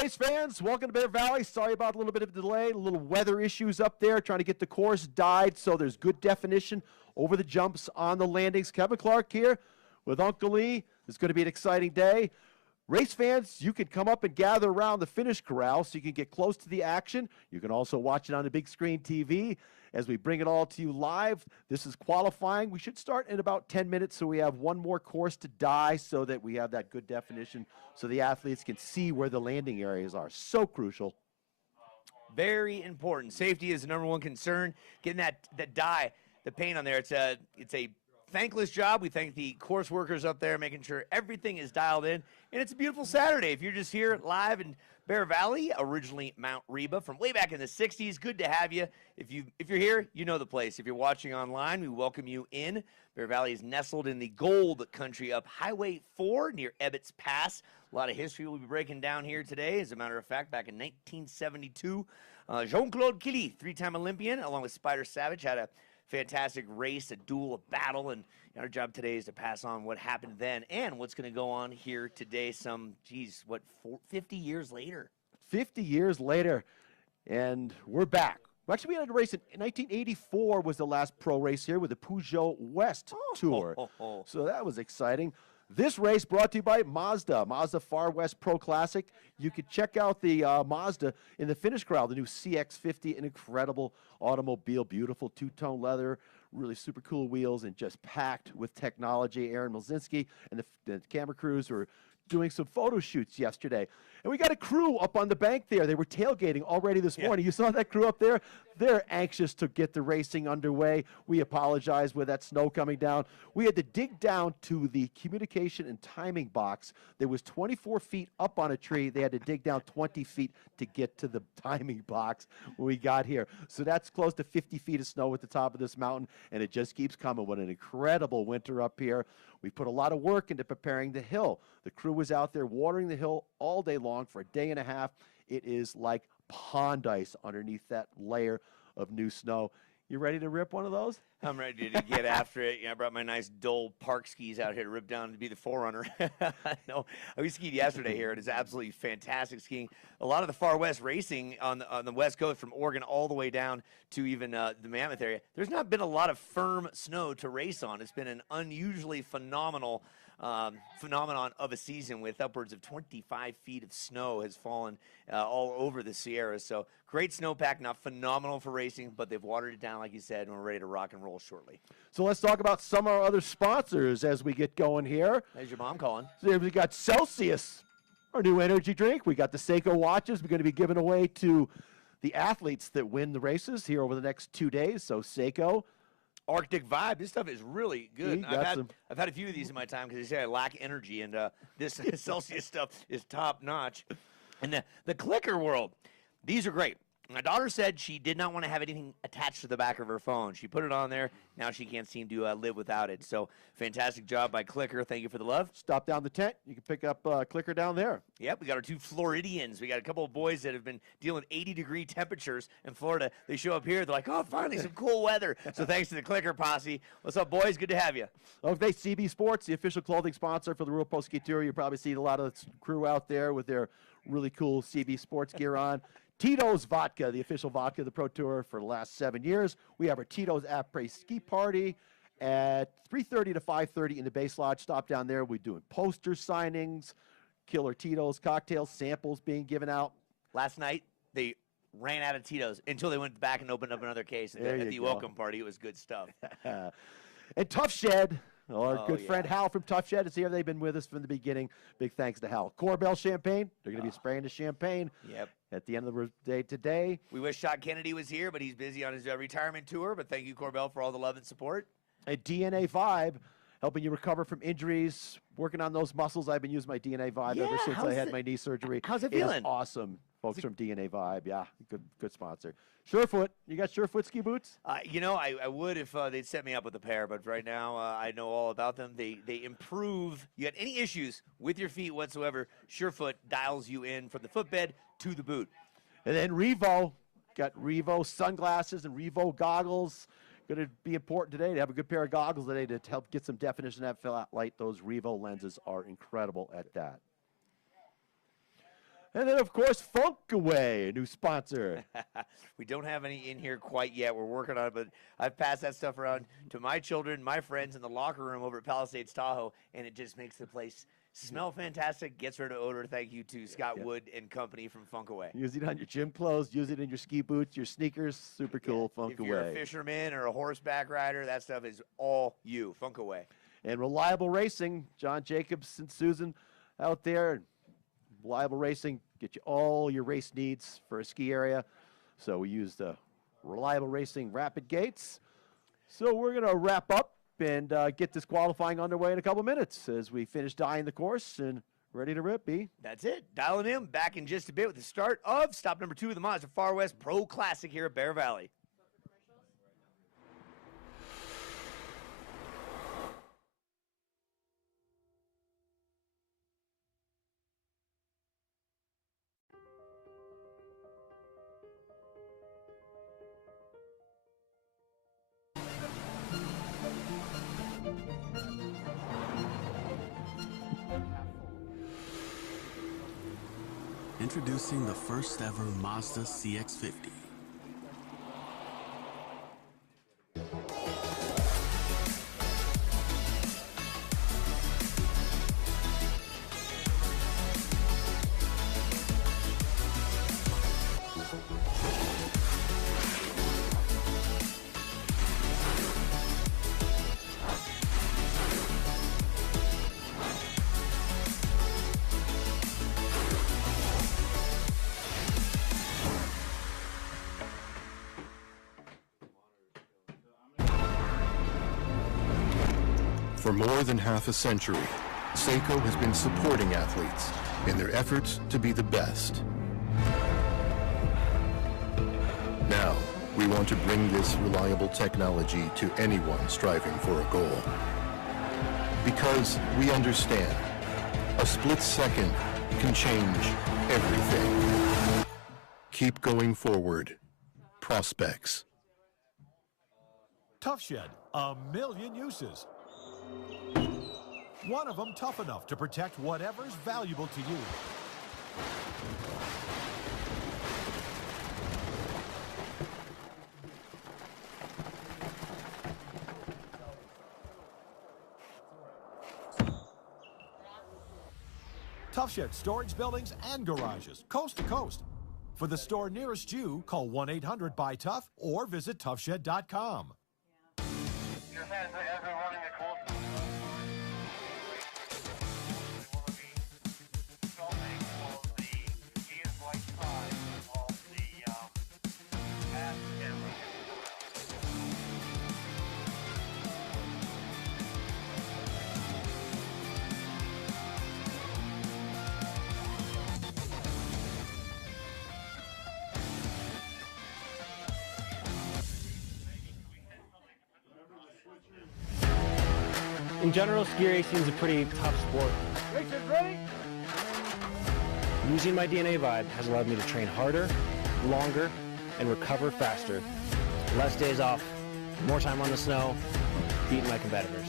Race fans, welcome to Bear Valley. Sorry about a little bit of a delay, a little weather issues up there, trying to get the course dyed so there's good definition over the jumps on the landings. Kevin Clark here with Uncle Lee. It's going to be an exciting day. Race fans, you can come up and gather around the finish corral so you can get close to the action. You can also watch it on the big screen TV as we bring it all to you live. This is qualifying. We should start in about 10 minutes, so we have one more course to die so that we have that good definition so the athletes can see where the landing areas are. So crucial. Very important. Safety is the number one concern. Getting that die, the paint on there, it's a thankless job. We thank the course workers up there, making sure everything is dialed in. And it's a beautiful Saturday. If you're just here live in Bear Valley, originally Mount Reba, from way back in the 60s, good to have you. If you're here, you know the place. If you're watching online, we welcome you in. Bear Valley is nestled in the gold country of Highway 4 near Ebbets Pass. A lot of history we'll be breaking down here today. As a matter of fact, back in 1972, Jean-Claude Killy, three-time Olympian, along with Spider Savage, had a fantastic race, a duel, a battle, and our job today is to pass on what happened then and what's going to go on here today 50 years later. 50 years later, and we're back. Actually, we had a race in 1984 was the last pro race here with the Peugeot West Tour. So that was exciting. This race brought to you by Mazda Far West Pro Classic. You could check out the Mazda in the finish corral, the new CX-50, an incredible automobile, beautiful two-tone leather, really super cool wheels, and just packed with technology. Aaron Milzinski and the camera crews were doing some photo shoots yesterday. And we got a crew up on the bank there. They were tailgating already this morning. You saw that crew up there? They're anxious to get the racing underway. We apologize with that snow coming down. We had to dig down to the communication and timing box. There was 24 feet up on a tree. They had to dig down 20 feet to get to the timing box when we got here. So that's close to 50 feet of snow at the top of this mountain, and it just keeps coming. What an incredible winter up here. We put a lot of work into preparing the hill. The crew was out there watering the hill all day long for a day and a half. It is like pond ice underneath that layer of new snow. You ready to rip one of those? I'm ready to get after it. I brought my nice Dole Park skis out here to rip down to be the forerunner. No, we skied yesterday here. It is absolutely fantastic skiing. A lot of the Far West racing on the West Coast, from Oregon all the way down to even the Mammoth area, there's not been a lot of firm snow to race on. It's been an unusually phenomenon of a season with upwards of 25 feet of snow has fallen all over the Sierras. So great snowpack, not phenomenal for racing, but they've watered it down, like you said, and we're ready to rock and roll shortly. So let's talk about some of our other sponsors as we get going here. There's your mom calling. So we got Celsius, our new energy drink. We got the Seiko watches we're going to be giving away to the athletes that win the races here over the next 2 days. So Seiko. Arctic Vibe. This stuff is really good. I've had a few of these in my time because they say I lack energy, and this Celsius stuff is top notch. And the clicker world, these are great. My daughter said she did not want to have anything attached to the back of her phone. She put it on there. Now she can't seem to live without it. So fantastic job by Clicker. Thank you for the love. Stop down the tent. You can pick up Clicker down there. Yep, we got our two Floridians. We got a couple of boys that have been dealing with 80-degree temperatures in Florida. They show up here. They're like, oh, finally some cool weather. So thanks to the Clicker posse. What's up, boys? Good to have you. Okay, CB Sports, the official clothing sponsor for the World Pro Ski Tour. You're probably seeing a lot of the crew out there with their really cool CB Sports gear on. Tito's Vodka, the official vodka of the Pro Tour for the last 7 years. We have our Tito's Après Ski Party at 3:30 to 5:30 in the Base Lodge. Stop down there. We're doing poster signings, killer Tito's cocktails, samples being given out. Last night, they ran out of Tito's until they went back and opened up another case at the welcome party. It was good stuff. And Tough Shed. Our good friend Hal from Tough Shed is here. They've been with us from the beginning. Big thanks to Hal. Corbel Champagne. They're going to be spraying the champagne at the end of the day today. We wish Sean Kennedy was here, but he's busy on his retirement tour. But thank you, Corbel, for all the love and support. And DNA Vibe, helping you recover from injuries, working on those muscles. I've been using my DNA Vibe ever since I had my knee surgery. How's it feeling? It's awesome. Folks from DNA Vibe, yeah, good sponsor. Surefoot, you got Surefoot ski boots? I would if they'd set me up with a pair, but right now I know all about them. They improve. You got any issues with your feet whatsoever, Surefoot dials you in from the footbed to the boot. And then Revo, got Revo sunglasses and Revo goggles. Going to be important today to have a good pair of goggles today to help get some definition in that light. Those Revo lenses are incredible at that. And then, of course, Funkaway, a new sponsor. We don't have any in here quite yet. We're working on it, but I've passed that stuff around to my children, my friends in the locker room over at Palisades Tahoe, and it just makes the place smell fantastic, gets rid of odor. Thank you to Scott Wood and company from Funkaway. Use it on your gym clothes, use it in your ski boots, your sneakers. Super cool, Funkaway. If you're a fisherman or a horseback rider, that stuff is all you. Funkaway. And Reliable Racing, John Jacobs and Susan out there. Reliable Racing, get you all your race needs for a ski area. So we used the Reliable Racing Rapid Gates. So we're going to wrap up and get this qualifying underway in a couple minutes as we finish dying the course and ready to rip, B. That's it. Dialing in. Back in just a bit with the start of stop number 2 of the Mazda Far West Pro Classic here at Bear Valley. Introducing the first ever Mazda CX-50. For more than half a century, Seiko has been supporting athletes in their efforts to be the best. Now, we want to bring this reliable technology to anyone striving for a goal. Because we understand, a split second can change everything. Keep going forward. Prospects. Tough Shed, a million uses. One of them tough enough to protect whatever's valuable to you. Tough Shed storage buildings and garages, coast to coast. For the store nearest you, call 1-800-BUY-TOUGH or visit toughshed.com. In general, ski racing is a pretty tough sport. Racers ready? Using my DNA vibe has allowed me to train harder, longer, and recover faster. Less days off, more time on the snow, beating my competitors.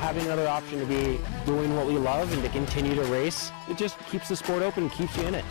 Having another option to be doing what we love and to continue to race, it just keeps the sport open and keeps you in it.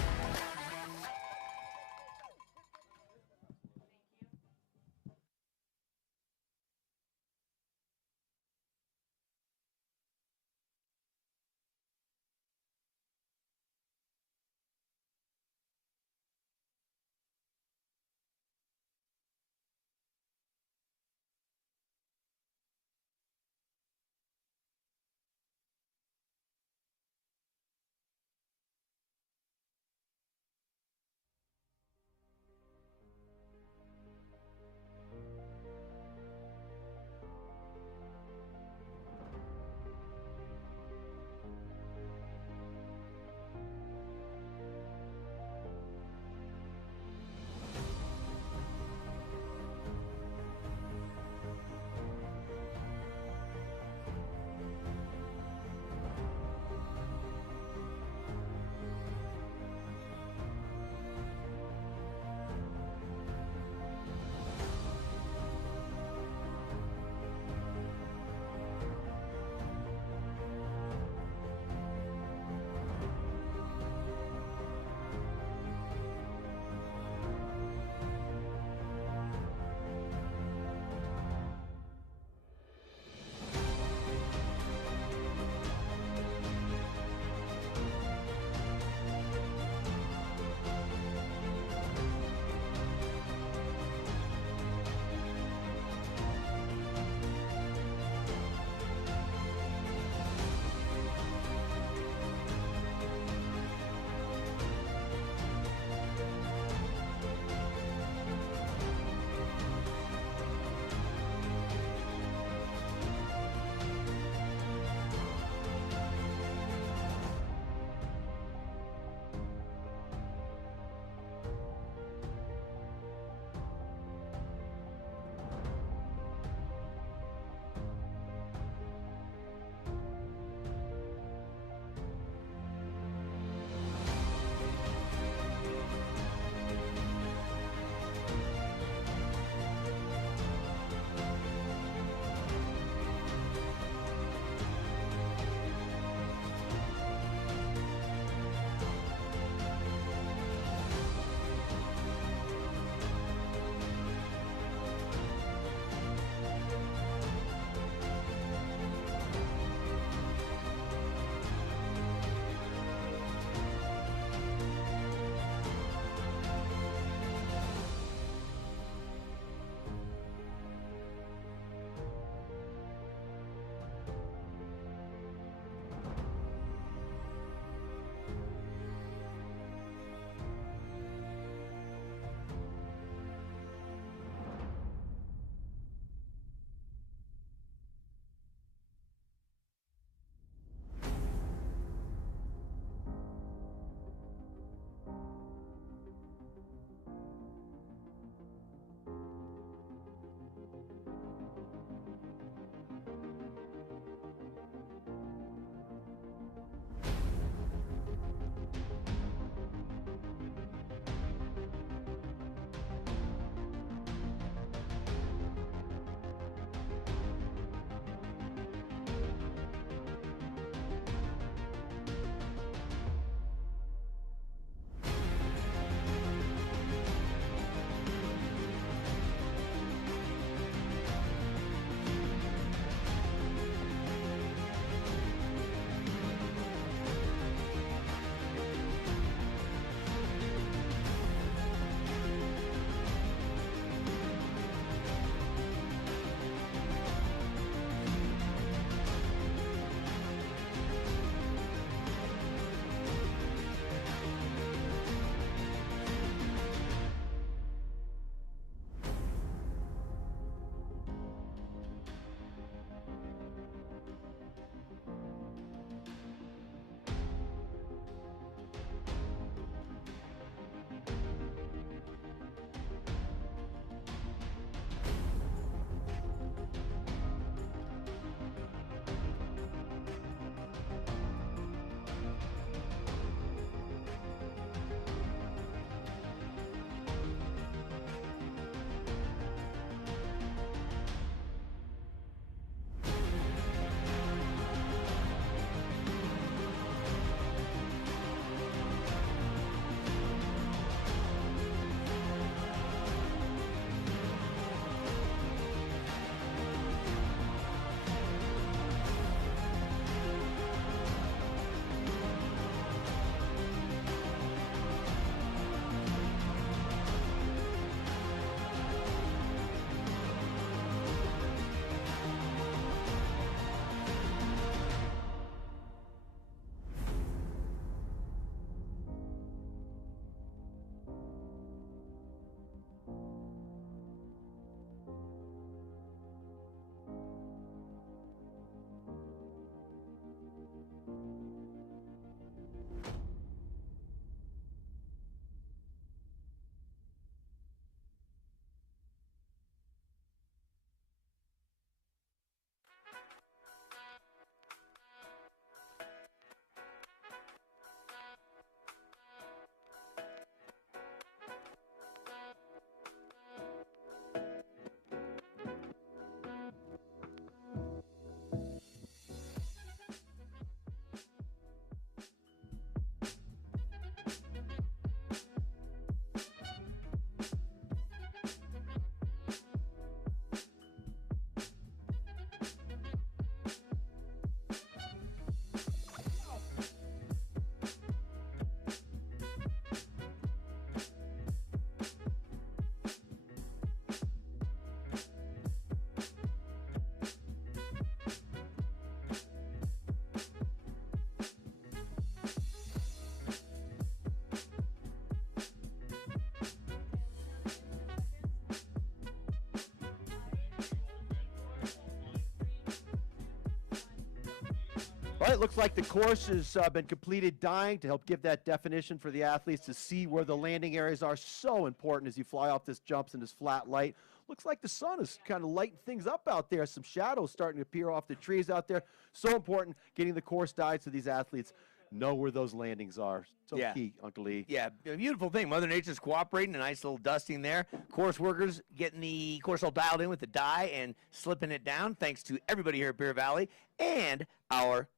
it looks like the course has been completed dying to help give that definition for the athletes to see where the landing areas are. So important as you fly off this jumps in this flat light. Looks like the sun is kind of lighting things up out there. Some shadows starting to appear off the trees out there. So important getting the course dyed so these athletes know where those landings are. So Yeah. key, Uncle E. Yeah, a beautiful thing. Mother Nature's cooperating. A nice little dusting there. Course workers getting the course all dialed in with the dye and slipping it down. Thanks to everybody here at Bear Valley and our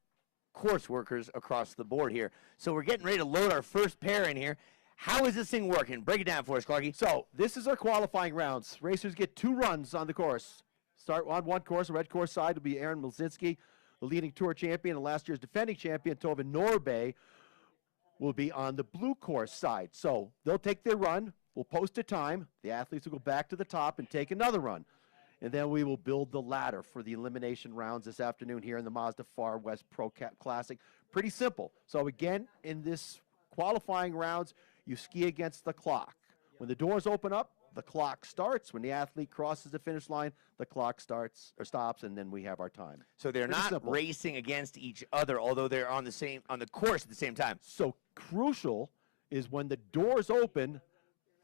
course workers across the board here. So we're getting ready to load our first pair in here. How is this thing working? Break it down for us, Clarky. So this is our qualifying rounds. Racers get 2 runs on the course. Start on one course, the red course side will be Aaron Milzinski, the leading tour champion and last year's defending champion, Tobin Norbe, will be on the blue course side. So they'll take their run, we'll post a time, the athletes will go back to the top and take another run. And then we will build the ladder for the elimination rounds this afternoon here in the Mazda Far West Pro Classic. Pretty simple. So again, in this qualifying rounds, you ski against the clock. When the doors open up, the clock starts. When the athlete crosses the finish line, the clock starts or stops, and then we have our time. So they're Pretty not simple. racing against each other, although they're on the course at the same time. So crucial is when the doors open,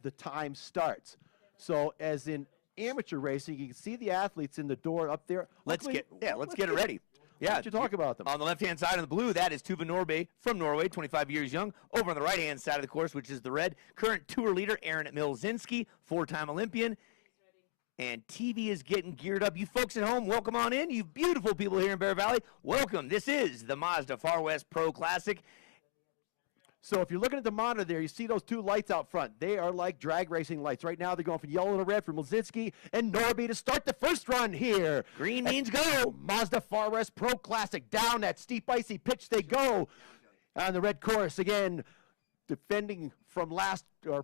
the time starts. So as in amateur racing, you can see the athletes in the door up there. Let's Luckily- get it ready. Why don't you talk about them? On the left-hand side of the blue, that is Tuva Norbe from Norway, 25 years young. Over on the right-hand side of the course, which is the red, current tour leader Aaron Milzinski, 4-time Olympian. And TV is getting geared up. You folks at home, welcome on in. You beautiful people here in Bear Valley, welcome. This is the Mazda Far West Pro Classic. So if you're looking at the monitor there, you see those 2 lights out front. They are like drag racing lights. Right now they're going from yellow to red for Milzinski and Norby to start the first run here. Green means go. Mazda Far West Pro Classic. Down that steep icy pitch they go. On the red course again, defending from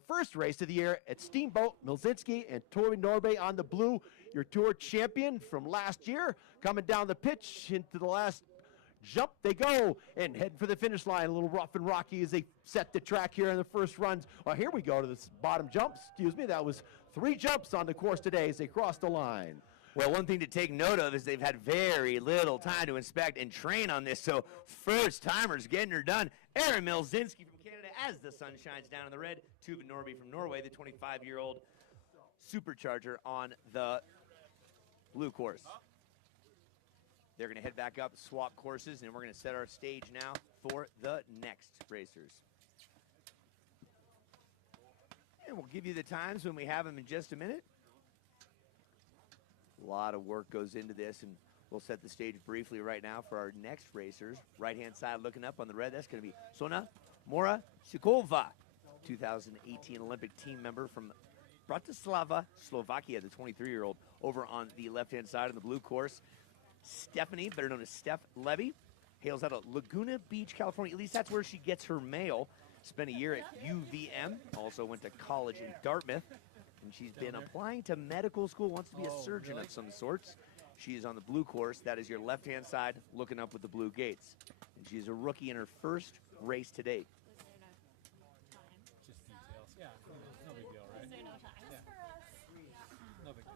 first race of the year at Steamboat, Milzinski and Tori Norbe on the blue. Your tour champion from last year coming down the pitch into the last jump they go and heading for the finish line. A little rough and rocky as they set the track here in the first runs. Well, here we go to this bottom jump. Excuse me, that was 3 jumps on the course today as they crossed the line. Well, one thing to take note of is they've had very little time to inspect and train on this, so first-timers getting her done. Aaron Milzinski from Canada as the sun shines down in the red. Tuva Norby from Norway, the 25-year-old supercharger on the blue course. They're going to head back up, swap courses, and we're going to set our stage now for the next racers. And we'll give you the times when we have them in just a minute. A lot of work goes into this, and we'll set the stage briefly right now for our next racers. Right-hand side looking up on the red, that's going to be Sona Mora Sikova, 2018 Olympic team member from Bratislava, Slovakia, the 23-year-old. Over on the left-hand side of the blue course, Stephanie, better known as Steph Levy, hails out of Laguna Beach, California. At least that's where she gets her mail. Spent a year at UVM, also went to college in Dartmouth, and she's been applying to medical school, wants to be a surgeon of some sorts. She is on the blue course. That is your left-hand side, looking up with the blue gates. And she's a rookie in her first race to date. Just details. Yeah, no big deal, right? Is there no times for us? No big deal.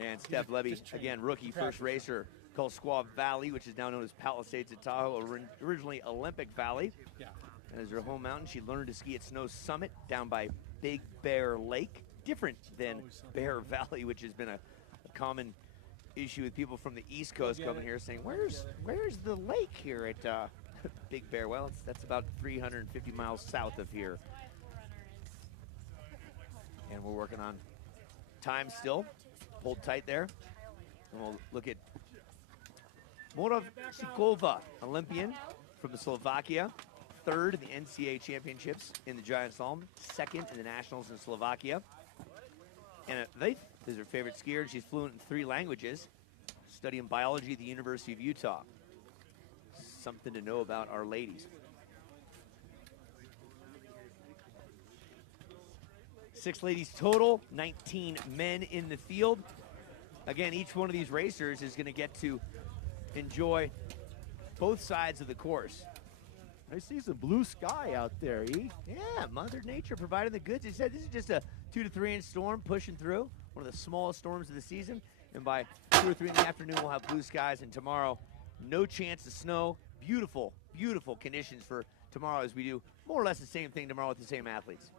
And Steph Levy, just train. again, rookie first racer, called Squaw Valley, which is now known as Palisades at Tahoe, originally Olympic Valley. Yeah. And as her home mountain, she learned to ski at Snow Summit down by Big Bear Lake. Different than Bear Valley, which has been a common issue with people from the East Coast coming here saying, where's the lake here at Big Bear? Well, that's about 350 miles south of here. And we're working on time still. Hold tight there. And we'll look at Morov Sikova, Olympian from the Slovakia. Third in the NCAA championships in the Giant Slalom. Second in the nationals in Slovakia. And Vaith is her favorite skier, and she's fluent in 3 languages, studying biology at the University of Utah. Something to know about our ladies. 6 ladies total, 19 men in the field. Again, each one of these racers is going to get to enjoy both sides of the course. I see some blue sky out there, E. Yeah, Mother Nature providing the goods. He said this is just a 2 to 3 inch storm pushing through, one of the smallest storms of the season. And by 2 or 3 in the afternoon, we'll have blue skies. And tomorrow, no chance of snow. Beautiful, beautiful conditions for tomorrow as we do more or less the same thing tomorrow with the same athletes.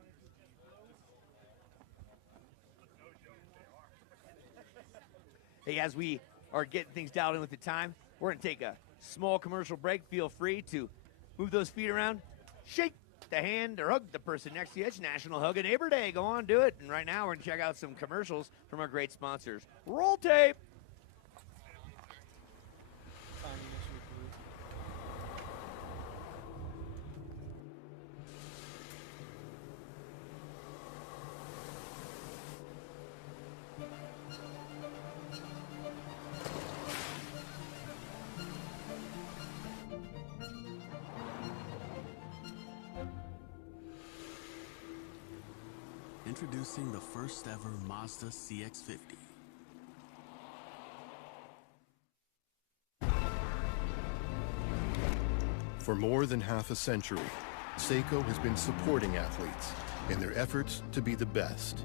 Hey, as we are getting things dialed in with the time, we're going to take a small commercial break. Feel free to move those feet around, shake the hand or hug the person next to you. It's National Hug a Neighbor Day. Go on, do it. And right now, we're going to check out some commercials from our great sponsors. Roll tape. Introducing the first ever Mazda CX-50. For more than half a century, Seiko has been supporting athletes in their efforts to be the best.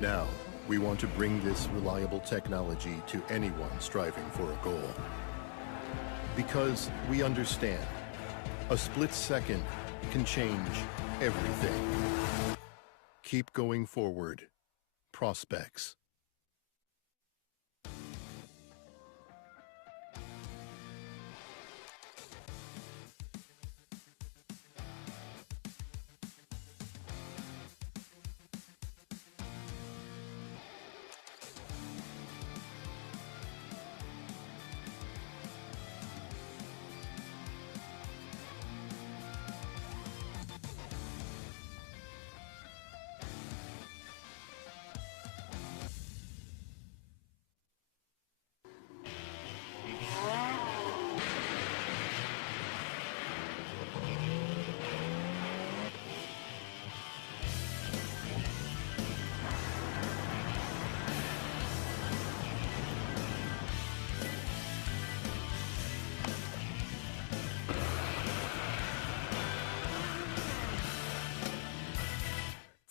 Now, we want to bring this reliable technology to anyone striving for a goal. Because we understand, a split second can change everything. Keep going forward. Prospects.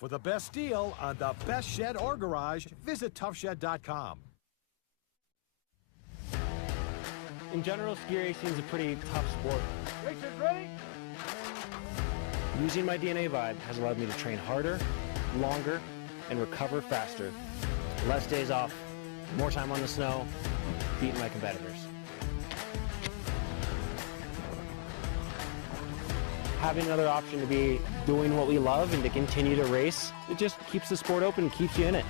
For the best deal on the best shed or garage, visit toughshed.com. In general, ski racing is a pretty tough sport. Racers ready? Using my DNA Vibe has allowed me to train harder, longer, and recover faster. Less days off, more time on the snow, beating my competitors. Having another option to be doing what we love and to continue to race, it just keeps the sport open and keeps you in it.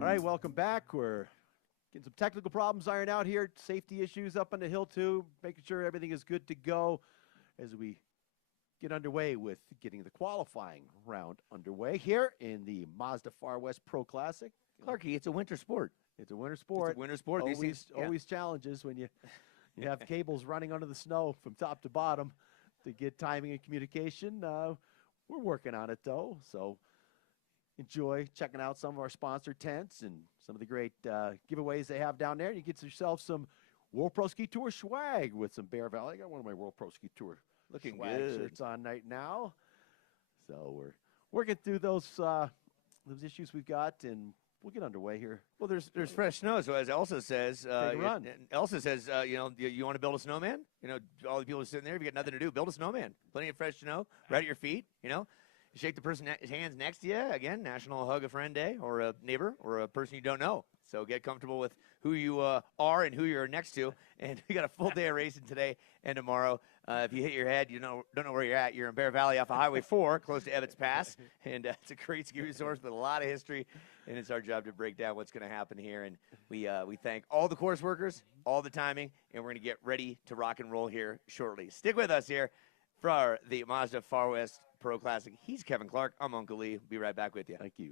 All right, welcome back. We're getting some technical problems ironed out here. Safety issues up on the hill, too. Making sure everything is good to go as we get underway with getting the qualifying round underway here in the Mazda Far West Pro Classic. Clarky, it's a winter sport. It's a winter sport. It's a winter sport. These Always, things, yeah. always challenges when you have cables running under the snow from top to bottom to get timing and communication. We're working on it, though, so enjoy checking out some of our sponsor tents and some of the great giveaways they have down there. You get yourself some World Pro Ski Tour swag with some Bear Valley. I got one of my World Pro Ski Tour Looking swag good. shirts on right now. So we're working through those issues we've got, and we'll get underway here. Well, there's fresh snow, so as Elsa says, Take a run. Elsa says, you want to build a snowman? All the people sitting there, if you got nothing to do, build a snowman. Plenty of fresh snow right at your feet. Shake the person's hands next to you. Again, National Hug a Friend Day, or a neighbor, or a person you don't know. So get comfortable with who you are and who you're next to. And we got a full day of racing today and tomorrow. If you hit your head, don't know where you're at. You're in Bear Valley off of Highway 4, close to Ebbets Pass. And it's a great ski resort with a lot of history. And it's our job to break down what's going to happen here. And we thank all the course workers, all the timing, and we're going to get ready to rock and roll here shortly. Stick with us here for the Mazda Far West Pro Classic. He's Kevin Clark. I'm Uncle Lee. Be right back with you. Thank you.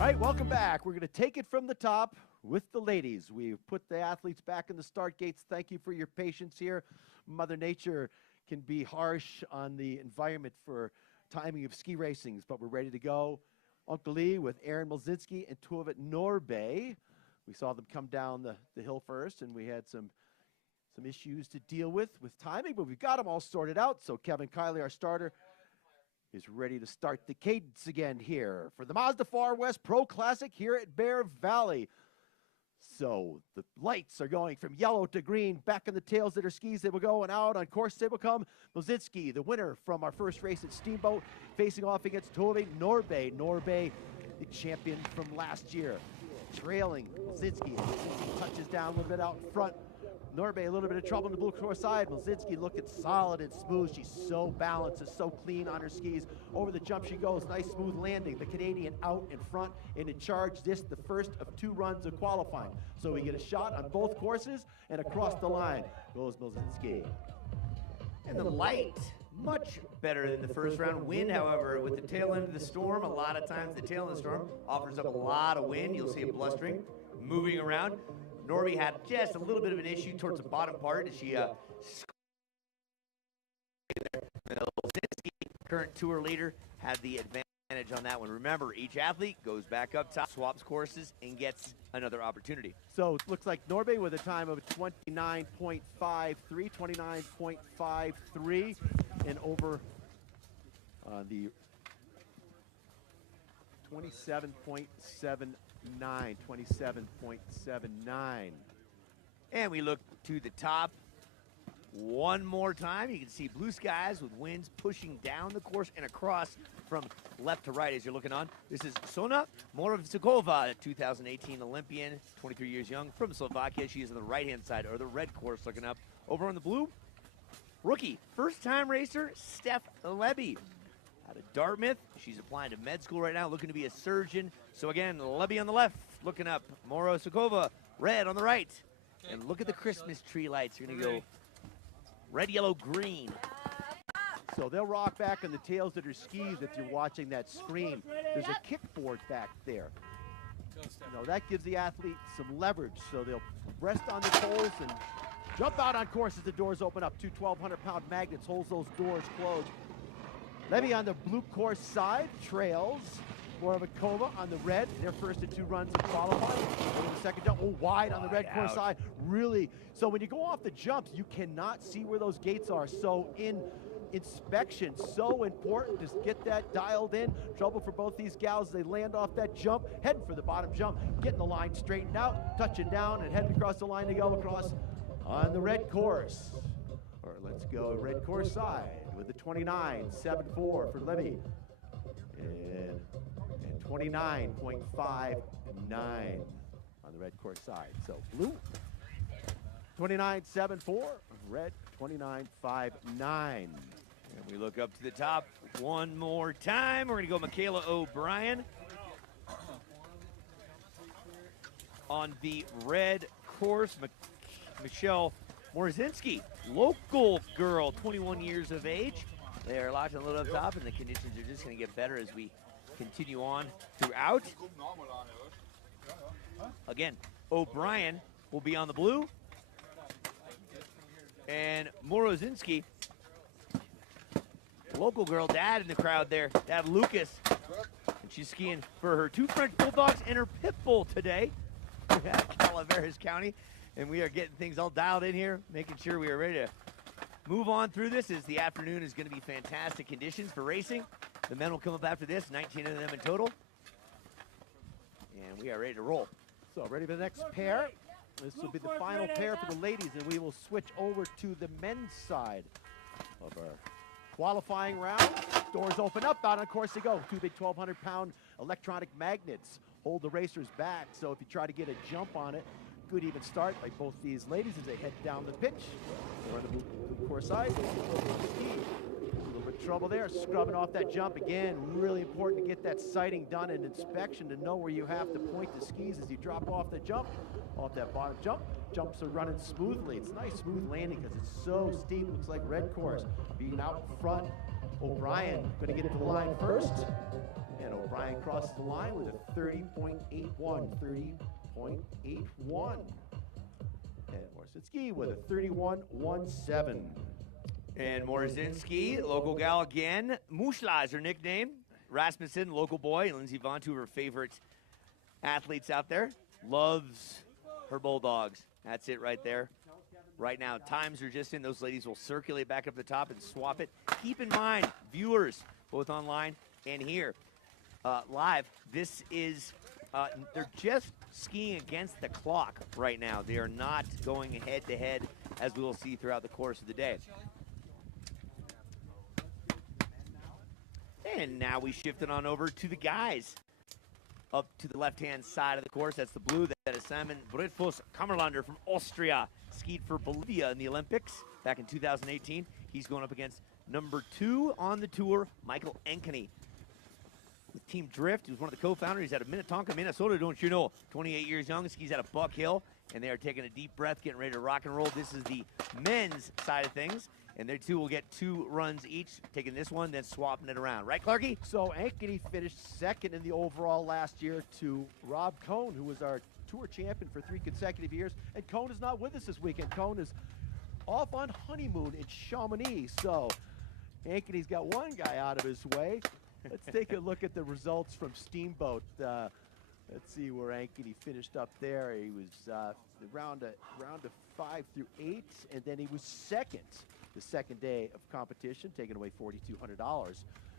All right, welcome back. We're going to take it from the top with the ladies. We've put the athletes back in the start gates. Thank you for your patience here. Mother Nature can be harsh on the environment for timing of ski racings, but we're ready to go. Uncle Lee with Aaron Milzinski and Tuovet Norbe. We saw them come down the hill first, and we had some issues to deal with timing, but we've got them all sorted out. So Kevin Kiley, our starter, is ready to start the cadence again here for the Mazda Far West Pro Classic here at Bear Valley. So the lights are going from yellow to green. Back in the tails of their skis, they will go, and out on course they will come. Milzinski, the winner from our first race at Steamboat, facing off against Tove Norbe. Norbe, the champion from last year, trailing Milzinski. Milzinski touches down a little bit out in front. Norbe a little bit of trouble on the blue course side. Milzinski looking solid and smooth. She's so balanced and so clean on her skis. Over the jump she goes. Nice smooth landing. The Canadian out in front and in charge. This the first of 2 runs of qualifying. So we get a shot on both courses, and across the line goes Milzinski. And the light, much better than the first round. Wind, however, with the tail end of the storm, a lot of times the tail end of the storm offers up a lot of wind. You'll see it blustering, moving around. Norby had just a little bit of an issue towards the bottom part as she Milzinski, current tour leader, had the advantage on that one. Remember, each athlete goes back up top, swaps courses, and gets another opportunity. So it looks like Norbe with a time of 29.53, 29.53, and over the 27.79. 27.79. And we look to the top one more time. You can see blue skies with winds pushing down the course and across from left to right as you're looking on. This is Sona Moravcikova, 2018 Olympian, 23 years young, from Slovakia. She is on the right-hand side, or the red course looking up. Over on the blue, rookie, first-time racer, Steph Levy. Out of Dartmouth. She's applying to med school right now, looking to be a surgeon. So again, Levy on the left, looking up. Morozcikova, red on the right. And look at the Christmas tree lights. You're gonna go red, yellow, green. So they'll rock back on the tails of their skis if you're watching that screen. There's a kickboard back there. That gives the athlete some leverage. So they'll rest on the poles and jump out on course as the doors open up. 2 1,200-pound magnets holds those doors closed. Levy on the blue course side trails Moravcikova on the red. Their first of 2 runs of qualifying. And the second jump, wide on the red course side. Really, so when you go off the jumps, you cannot see where those gates are. So in inspection, so important to get that dialed in. Trouble for both these gals. They land off that jump, heading for the bottom jump, getting the line straightened out, touching down, and heading across the line to go across on the red course. Or let's go red course side with the 29.74 for Levy. And 29.59 on the red course side. So blue, 29.74, red, 29.59. And we look up to the top one more time. We're gonna go Michaela O'Brien on the red course. Michelle Morzinski, local girl, 21 years of age. They are locked a little up top, and the conditions are just going to get better as we continue on throughout. Again, O'Brien will be on the blue. And Morozinski, local girl, dad in the crowd there, Dad Lucas. And she's skiing for her 2 French Bulldogs and her pit bull today at Calaveras County. And we are getting things all dialed in here, making sure we are ready to move on through this, as the afternoon is going to be fantastic conditions for racing. The men will come up after this, 19 of them in total. And we are ready to roll. So ready for the next pair. This will be the final pair for the ladies, and we will switch over to the men's side of our qualifying round. Doors open up, out on course they go. 2 big 1,200-pound electronic magnets hold the racers back. So if you try to get a jump on it, good even start by both these ladies as they head down the pitch. They're on the blue course side. A little bit of trouble there, scrubbing off that jump. Again, really important to get that sighting done and inspection to know where you have to point the skis as you drop off the jump, off that bottom jump. Jumps are running smoothly. It's a nice smooth landing because it's so steep. Looks like red course. Being out front, O'Brien going to get into the line first. And O'Brien crosses the line with a 30.81. 30.81. And Morsinski with a 31.17. And Morzinski, local gal again. Mushla is her nickname. Rasmussen, local boy. Lindsey Vaughn, two of her favorite athletes out there. Loves her Bulldogs. That's it right there. Right now, times are just in. Those ladies will circulate back up the top and swap it. Keep in mind, viewers, both online and here, live, this is, they're just skiing against the clock right now. They are not going head-to-head, as we will see throughout the course of the day. And now we shift it on over to the guys. Up to the left-hand side of the course, that's the blue. That is Simon Bredfuss Kammerlander from Austria. Skied for Bolivia in the Olympics back in 2018. He's going up against number 2 on the tour, Michael Ankeny. With Team Drift, he was one of the co-founders. He's out of Minnetonka, Minnesota, don't you know? 28 years young, skis out of Buck Hill, and they are taking a deep breath, getting ready to rock and roll. This is the men's side of things. And they two will get 2 runs each, taking this one, then swapping it around. Right, Clarky? So Ankeny finished second in the overall last year to Rob Cohn, who was our tour champion for 3 consecutive years. And Cohn is not with us this weekend. Cohn is off on honeymoon in Chamonix. So Ankeny's got one guy out of his way. Let's take a look at the results from Steamboat. Let's see where Ankeny finished up there. He was round of 5 through 8, and then he was second the second day of competition, taking away $4,200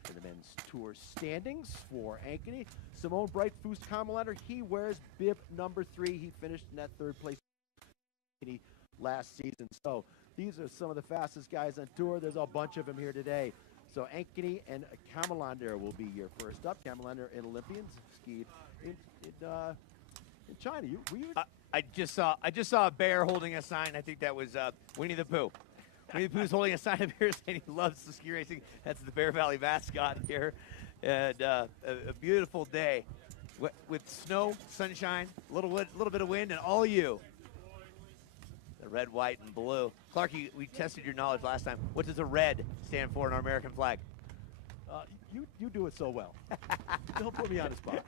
in the men's tour standings for Ankeny. Simone Breitfuss Kammerlander, he wears bib number 3. He finished in that 3rd place last season. So these are some of the fastest guys on tour. There's a bunch of them here today. So Ankeny and Kammerlander will be your first up. Kammerlander, an Olympian, skied in China. Were you? I just saw a bear holding a sign. I think that was Winnie the Pooh. Winnie the Pooh's holding a sign up here saying he loves the ski racing. That's the Bear Valley mascot here. And a beautiful day with snow, sunshine, a little bit of wind, and all you. The red, white, and blue. Clarky, we tested your knowledge last time. What does a red stand for in our American flag? You do it so well. Don't put me on the spot.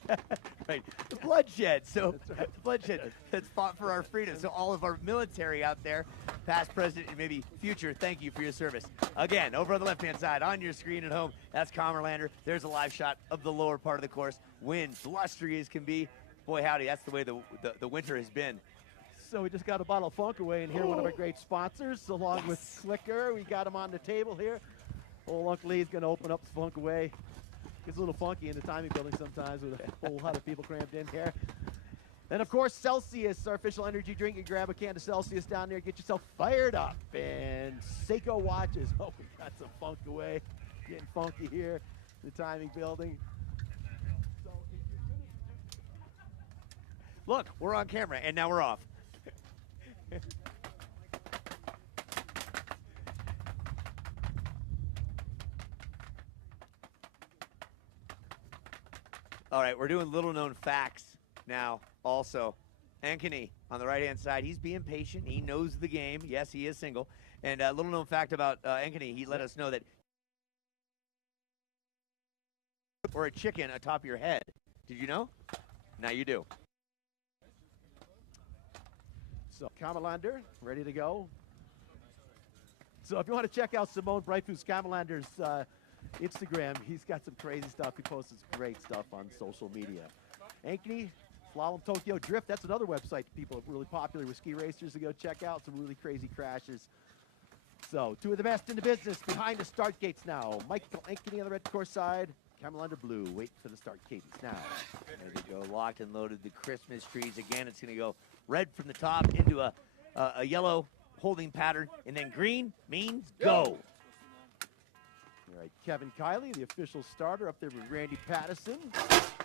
Right. The bloodshed. So That's right. the bloodshed that's fought for our freedom. So all of our military out there, past, present, and maybe future, thank you for your service. Again, over on the left-hand side, on your screen at home, that's Kammerlander. There's a live shot of the lower part of the course. Wind, blustery as can be. Boy, howdy, that's the way the winter has been. So we just got a bottle of Funkaway in here, one of our great sponsors, along with Slicker. We got him on the table here. Old Uncle Lee's going to open up the Funkaway. Gets a little funky in the timing building sometimes with a whole lot of people crammed in here. And of course, Celsius, our official energy drink. You grab a can of Celsius down there, get yourself fired up. And Seiko watches. Oh, we got some Funkaway. Getting funky here in the timing building. So if you're gonna Look, we're on camera, and now we're off. All right, we're doing little-known facts now also. Ankeny on the right-hand side, he's being patient. He knows the game. Yes, he is single. And a little-known fact about Ankeny, he let us know that or a chicken atop your head. Did you know? Now you do. So Kammerlander, ready to go. So if you want to check out Simone Breitfuss Kammerlander's Instagram, he's got some crazy stuff. He posts some great stuff on social media. Ankeny, Slalom Tokyo Drift, that's another website people are really popular with ski racers to go check out. Some really crazy crashes. So 2 of the best in the business behind the start gates now. Michael Ankeny on the red course side. Kammerlander blue, wait for the start cadence now. There we go, locked and loaded. The Christmas trees again. It's going to go red from the top into a yellow holding pattern, and then green means go. All right, Kevin Kiley, the official starter, up there with Randy Pattison.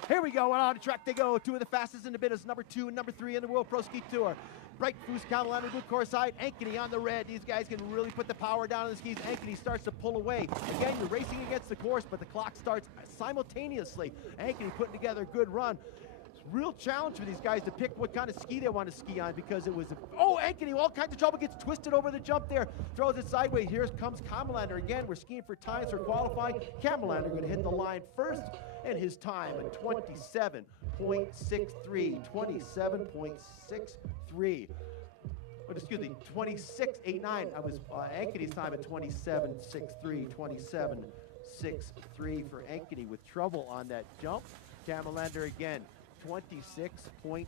Here we go, and on the track they go. 2 of the fastest in the business, number 2 and number 3 in the World Pro Ski Tour. Breitfuss Kammerlander, blue course side. Ankeny on the red. These guys can really put the power down on the skis. Ankeny starts to pull away. Again, you're racing against the course, but the clock starts simultaneously. Ankeny putting together a good run. real challenge for these guys to pick what kind of ski they want to ski on because it was, Ankeny, all kinds of trouble, gets twisted over the jump there, throws it sideways. Here comes Kamalander again. We're skiing for times for qualifying. Kamalander going to hit the line first, and his time at 27.63, 27.63. Excuse me, 26.89. I was Ankeny's time at 27.63, 27.63 for Ankeny with trouble on that jump. Kamalander again, 26.89.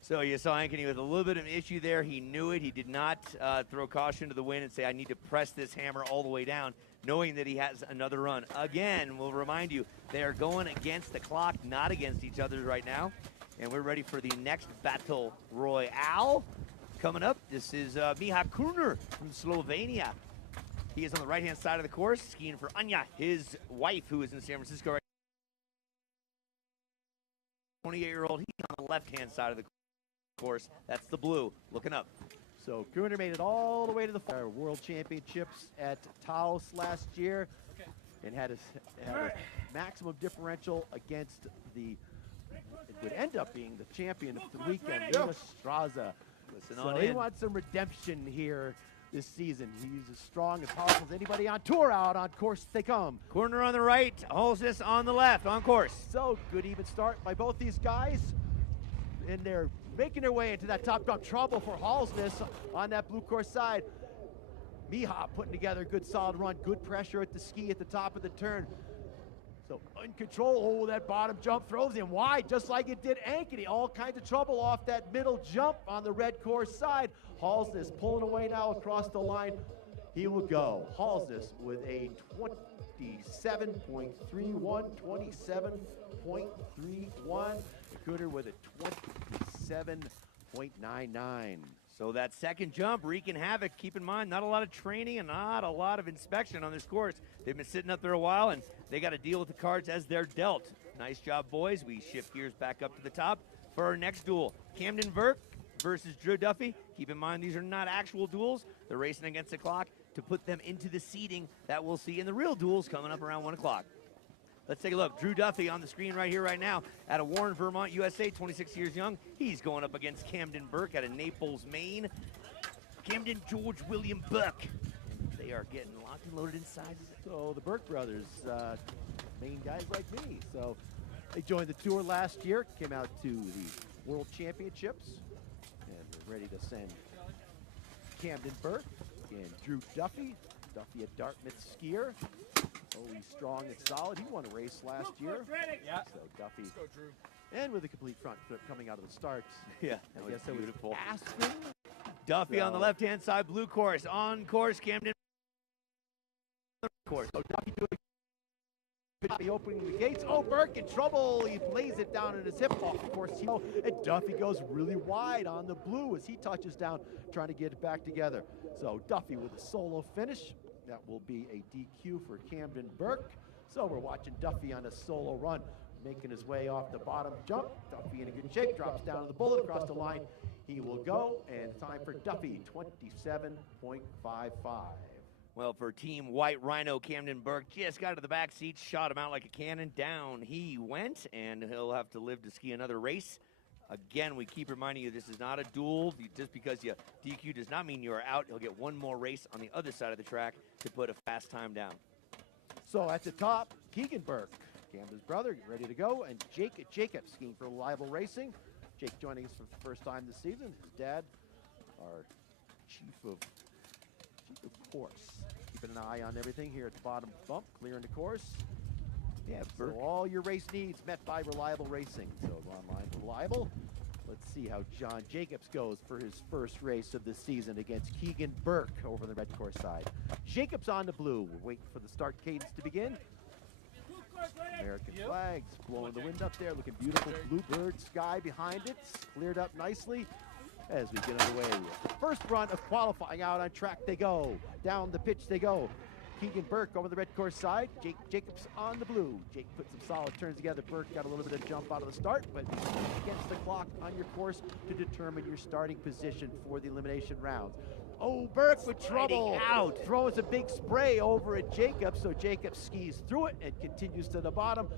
So you saw Ankeny with a little bit of an issue there. He knew it. He did not throw caution to the wind and say, I need to press this hammer all the way down, knowing that he has another run. Again, we'll remind you, they are going against the clock, not against each other right now. And we're ready for the next battle royale coming up. This is Miha Kurner from Slovenia. He is on the right-hand side of the course, skiing for Anya, his wife, who is in San Francisco right now. 28-year-old, he's on the left-hand side of the course. That's the blue, looking up. So Kurner made it all the way to the World Championships at Taos last year and had a maximum differential against the, it would end up being the champion of the weekend, Nina Straza. Listen So on he in. wants some redemption here this season. He's as strong and powerful as anybody on tour. Out on course they come. Corner on the right, Holsness on the left, on course. So good even start by both these guys, and they're making their way into that top drop. Trouble for Halsness on that blue course side. Miha putting together a good solid run, good pressure at the ski at the top of the turn. So in control, that bottom jump throws him wide, just like it did Ankeny. All kinds of trouble off that middle jump on the red course side. Halsness pulling away now across the line. He will go. Halsness with a 27.31, 27.31. Cooter with a 27.99. So that second jump wreaking havoc. Keep in mind, not a lot of training and not a lot of inspection on this course. They've been sitting up there a while, and they got to deal with the cards as they're dealt. Nice job, boys. We shift gears back up to the top for our next duel. Camden Burke versus Drew Duffy. Keep in mind, these are not actual duels. They're racing against the clock to put them into the seeding that we'll see in the real duels coming up around 1 o'clock. Let's take a look. Drew Duffy on the screen right here, right now, out of Warren, Vermont, USA, 26 years young. He's going up against Camden Burke out of Naples, Maine. Camden George William Burke. They are getting locked and loaded inside. So the Burke brothers, main guys like me. So they joined the tour last year, came out to the World Championships, and we're ready to send Camden Burke and Drew Duffy. Duffy, a Dartmouth skier. Oh, he's strong and solid. He won a race last year. Yeah. So Duffy, Let's go, Drew. and with a complete front flip coming out of the start. Yeah, I guess that was beautiful. Aspen. Duffy on the So- left-hand side, blue course. On course, Camden course. So Duffy doing Duffy opening the gates. Oh, Burke in trouble. He lays it down in his hip. Of course, and Duffy goes really wide on the blue as he touches down, trying to get it back together. So Duffy with a solo finish. That will be a DQ for Camden Burke. So we're watching Duffy on a solo run, making his way off the bottom jump. Duffy in a good shape, drops down to the bullet across the line. He will go, and time for Duffy, 27.55. Well, for Team White Rhino, Camden Burke just got to the back seat, shot him out like a cannon. Down he went, and he'll have to live to ski another race. Again, we keep reminding you this is not a duel. Just because you DQ does not mean you are out. He'll get one more race on the other side of the track to put a fast time down. So at the top, Keegan Burke, Camden's brother, ready to go, and Jake Jacobs skiing for Reliable Racing. Jake joining us for the first time this season. His dad, our chief of course. Keeping an eye on everything here at the bottom bump, clearing the course. Yeah, So Burke. all your race needs met by Reliable Racing. So online Reliable. Let's see how John Jacobs goes for his first race of the season against Keegan Burke over the red course side. Jacobs on the blue. We're waiting for the start cadence to begin. American flags blowing the wind up there, looking beautiful. Bluebird sky behind it, cleared up nicely as we get underway. First run of qualifying, out on track they go. Down the pitch they go. Keegan Burke over the red course side. Jake Jacobs on the blue. Jake put some solid turns together. Burke got a little bit of jump out of the start, but against the clock on your course to determine your starting position for the elimination rounds. Oh, Burke with trouble. out. Throws a big spray over at Jacobs, so Jacobs skis through it and continues to the bottom.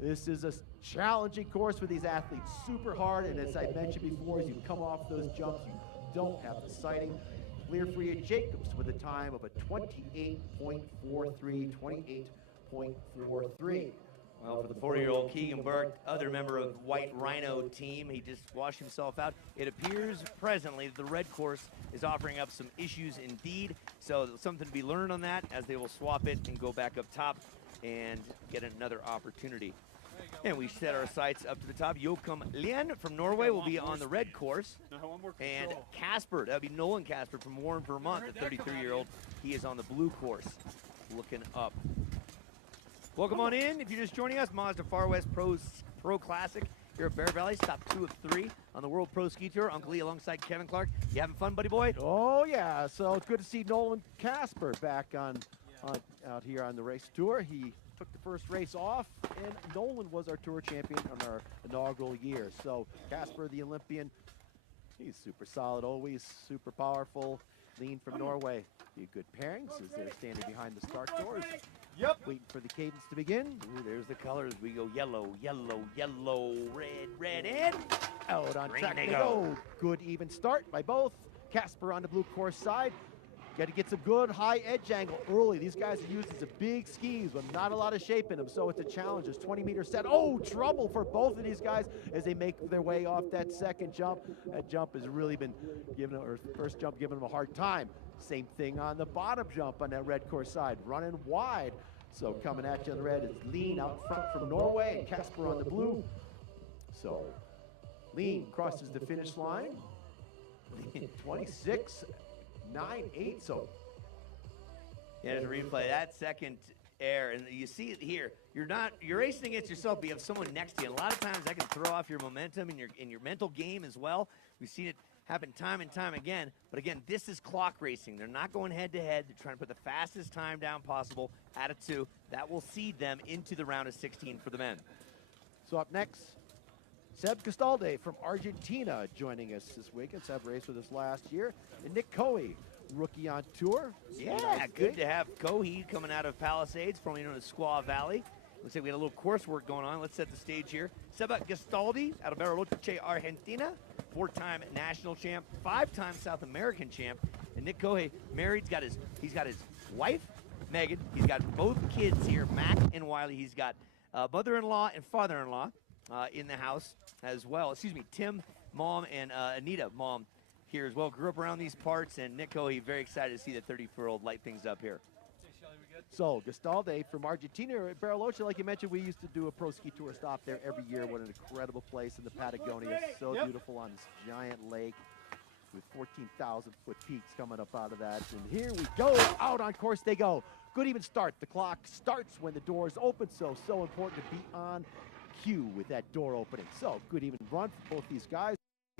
This is a challenging course for these athletes, super hard, and as I mentioned before, as you come off those jumps, you don't have the sighting. Clear Freya Jacobs with a time of a 28.43, 28.43. Well, for the 40-year-old Keegan Burke, other member of White Rhino team, he just washed himself out. It appears presently that the red course is offering up some issues indeed, so something to be learned on that as they will swap it and go back up top and get another opportunity. And we set our sights up to the top. Joachim Lien from Norway will be on the red course. And Casper, that would be Nolan Casper from Warren, Vermont, the 33-year-old. He is on the blue course, looking up. Welcome on in. If you're just joining us, Mazda Far West Pro Classic here at Bear Valley. Stop 2 of 3 on the World Pro Ski Tour. Uncle Lee alongside Kevin Clark. You having fun, buddy boy? Oh yeah, so it's good to see Nolan Casper back out here on the race tour. He took the first race off, and Nolan was our tour champion on our inaugural year. So Casper, the Olympian, he's super solid, always super powerful. Lean from Norway. Be a good pairing as they're standing behind the start doors. Yep. Waiting for the cadence to begin. Ooh, there's the colors. We go yellow, yellow, yellow, red, red, and Out on green track they they go. Good even start by both. Casper on the blue course side. Got to get some good high edge angle early. These guys are using some big skis with not a lot of shape in them, so it's a challenge. It's 20-meter set. Oh, trouble for both of these guys as they make their way off that second jump. That jump has really been giving them, or first jump giving them a hard time. Same thing on the bottom jump on that red course side, running wide. So coming at you on the red is Lean out front from Norway and Casper on the blue. So Lean crosses the finish line. 26.98. So yeah, to replay that second air, and you see it here. You're racing against yourself, but you have someone next to you. And a lot of times that can throw off your momentum and your mental game as well. We've seen it happen time and time again. But again, this is clock racing. They're not going head to head. They're trying to put the fastest time down possible at a 2. That will seed them into the round of 16 for the men. So up next, Seb Castalde from Argentina joining us this weekend. Seb raced with us last year. And Nick Coey, rookie on tour. Yeah, good to have Cohee coming out of Palisades, formerly known as Squaw Valley. Looks like we had a little coursework going on. Let's set the stage here. Seba Gastaldi out of Bariloche, Argentina. 4-time national champ, 5-time South American champ. And Nick Cohey, married, he's got his wife, Megan. He's got both kids here, Mac and Wiley. He's got mother-in-law and father-in-law in the house as well. Excuse me, Tim, mom, and Anita, mom, here as well. Grew up around these parts, and Nick Cohey, very excited to see the 34-year-old light things up here. So Gastalde from Argentina at Bariloche, like you mentioned, we used to do a pro ski tour stop there every year. What an incredible place in the Patagonia. So beautiful on this giant lake with 14,000-foot peaks coming up out of that. And here we go, out on course they go. Good even start. The clock starts when the doors open, so important to be on cue with that door opening. So good even run for both these guys.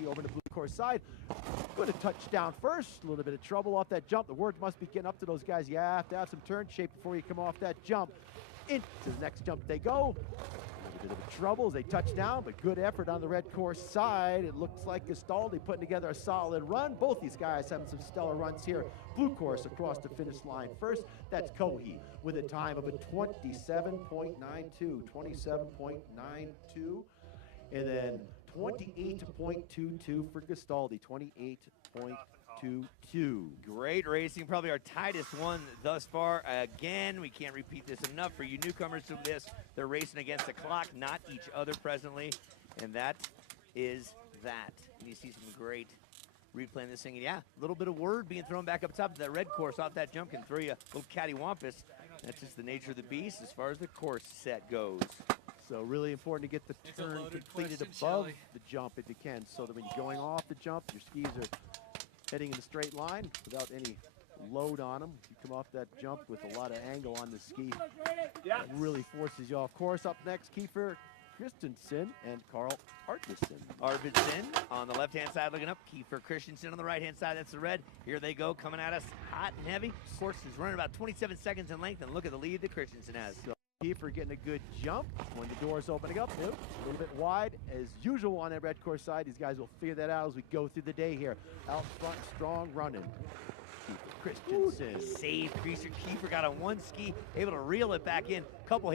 Over the blue course side. Good to touchdown first. A little bit of trouble off that jump. The word must be getting up to those guys. You have to have some turn shape before you come off that jump. Into the next jump they go. A bit of a trouble as they touch down, but good effort on the red course side. It looks like Gastaldi putting together a solid run. Both these guys having some stellar runs here. Blue course across the finish line first. That's Cohee with a time of a 27.92. 27.92. And then 28.22 for Gastaldi, 28.22. Great racing, probably our tightest one thus far. Again, we can't repeat this enough for you newcomers to this. They're racing against the clock, not each other presently, and that is that. And you see some great replaying this thing. And yeah, a little bit of word being thrown back up top. That red course off that jump can throw you a little cattywampus. That's just the nature of the beast as far as the course set goes. So really important to get the turn completed above the jump if you can, so that when you're going off the jump, your skis are heading in a straight line without any load on them. You come off that jump with a lot of angle on the ski. That really forces you off course. Up next, Kiefer Christensen and Carl Arvidsson. Arvidsson on the left-hand side looking up. Kiefer Christensen on the right-hand side. That's the red. Here they go, coming at us hot and heavy. Of course, is running about 27 seconds in length, and look at the lead that Christensen has. So Kiefer getting a good jump when the door's opening up. Nope, a little bit wide as usual on that red course side. These guys will figure that out as we go through the day here. Out front, strong running. Kiefer. Christensen. Save. Kiefer got on one ski, able to reel it back in. Couple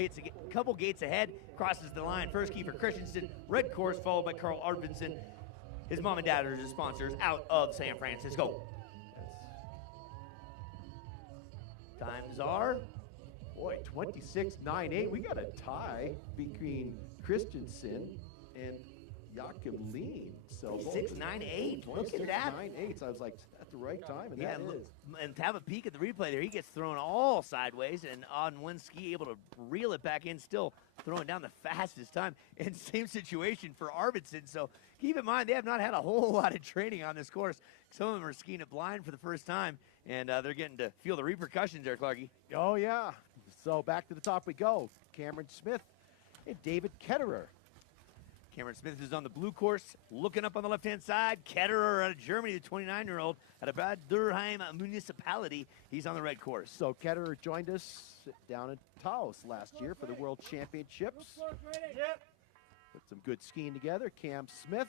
gates ahead, crosses the line. First Kiefer Christensen, red course, followed by Carl Arvidsson. His mom and dad are the sponsors out of San Francisco. Times are, Boy, 26.98. We got a tie between Christensen and Joachim Lean. So 26.98. Look at that. 26.98. So I was like, at the right time, and Yeah, that look, is. and to have a peek at the replay there, he gets thrown all sideways and on one ski, able to reel it back in, still throwing down the fastest time. And same situation for Arvidsson. So keep in mind, they have not had a whole lot of training on this course. Some of them are skiing it blind for the first time, and they're getting to feel the repercussions there, Clarkie. Oh, yeah. So back to the top we go. Cameron Smith and David Ketterer. Cameron Smith is on the blue course, looking up on the left-hand side. Ketterer out of Germany, the 29-year-old, out of Bad Dürheim municipality. He's on the red course. So Ketterer joined us down in Taos last year for the World Championships. Put some good skiing together. Cam Smith,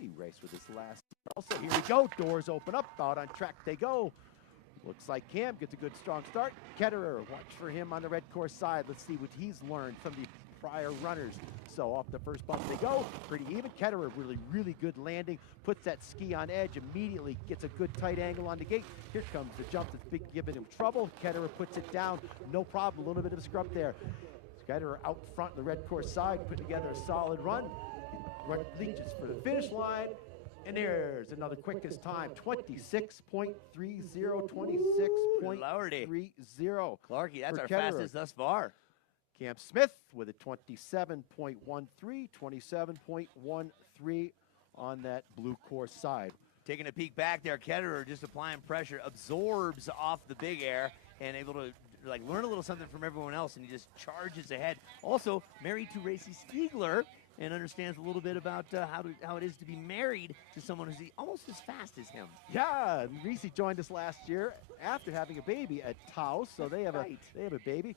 he raced with his last. Also, here we go. Doors open up. Out on track they go. Looks like Cam gets a good strong start. Ketterer, watch for him on the red course side. Let's see what he's learned from the prior runners. So off the first bump they go. Pretty even. Ketterer really good landing. Puts that ski on edge. Immediately gets a good tight angle on the gate. Here comes the jump that's giving him trouble. Ketterer puts it down. No problem. A little bit of a scrub there. Ketterer out front on the red course side. Put together a solid run. Reaches for the finish line. And there's another quickest time, 26.30, 26.30. Clarkie, that's for our Ketterer. fastest thus far. Cam Smith with a 27.13, 27.13 on that blue course side. Taking a peek back there, Ketterer just applying pressure, absorbs off the big air, and able to like learn a little something from everyone else, and he just charges ahead. Also, married to Racy Stiegler, and understands a little bit about how it is to be married to someone who's almost as fast as him. Yeah, Reese joined us last year after having a baby at Taos, so they have Right. a baby.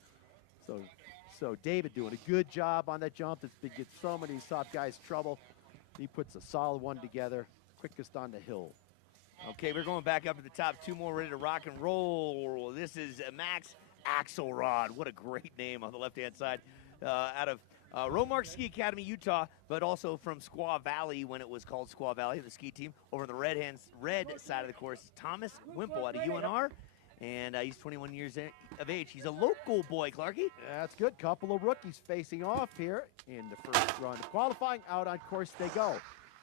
So David doing a good job on that jump. It's been gets so many top guys trouble. He puts a solid one together, quickest on the hill. Okay, we're going back up to the top. Two more ready to rock and roll. This is Max Axelrod. What a great name on the left-hand side. Out of Romark Ski Academy, Utah, but also from Squaw Valley when it was called Squaw Valley, the ski team. Over on the red side of the course, Thomas Wimple out of UNR. And he's 21 years of age. He's a local boy, Clarkie. That's good. Couple of rookies facing off here in the first run. Qualifying out on course they go.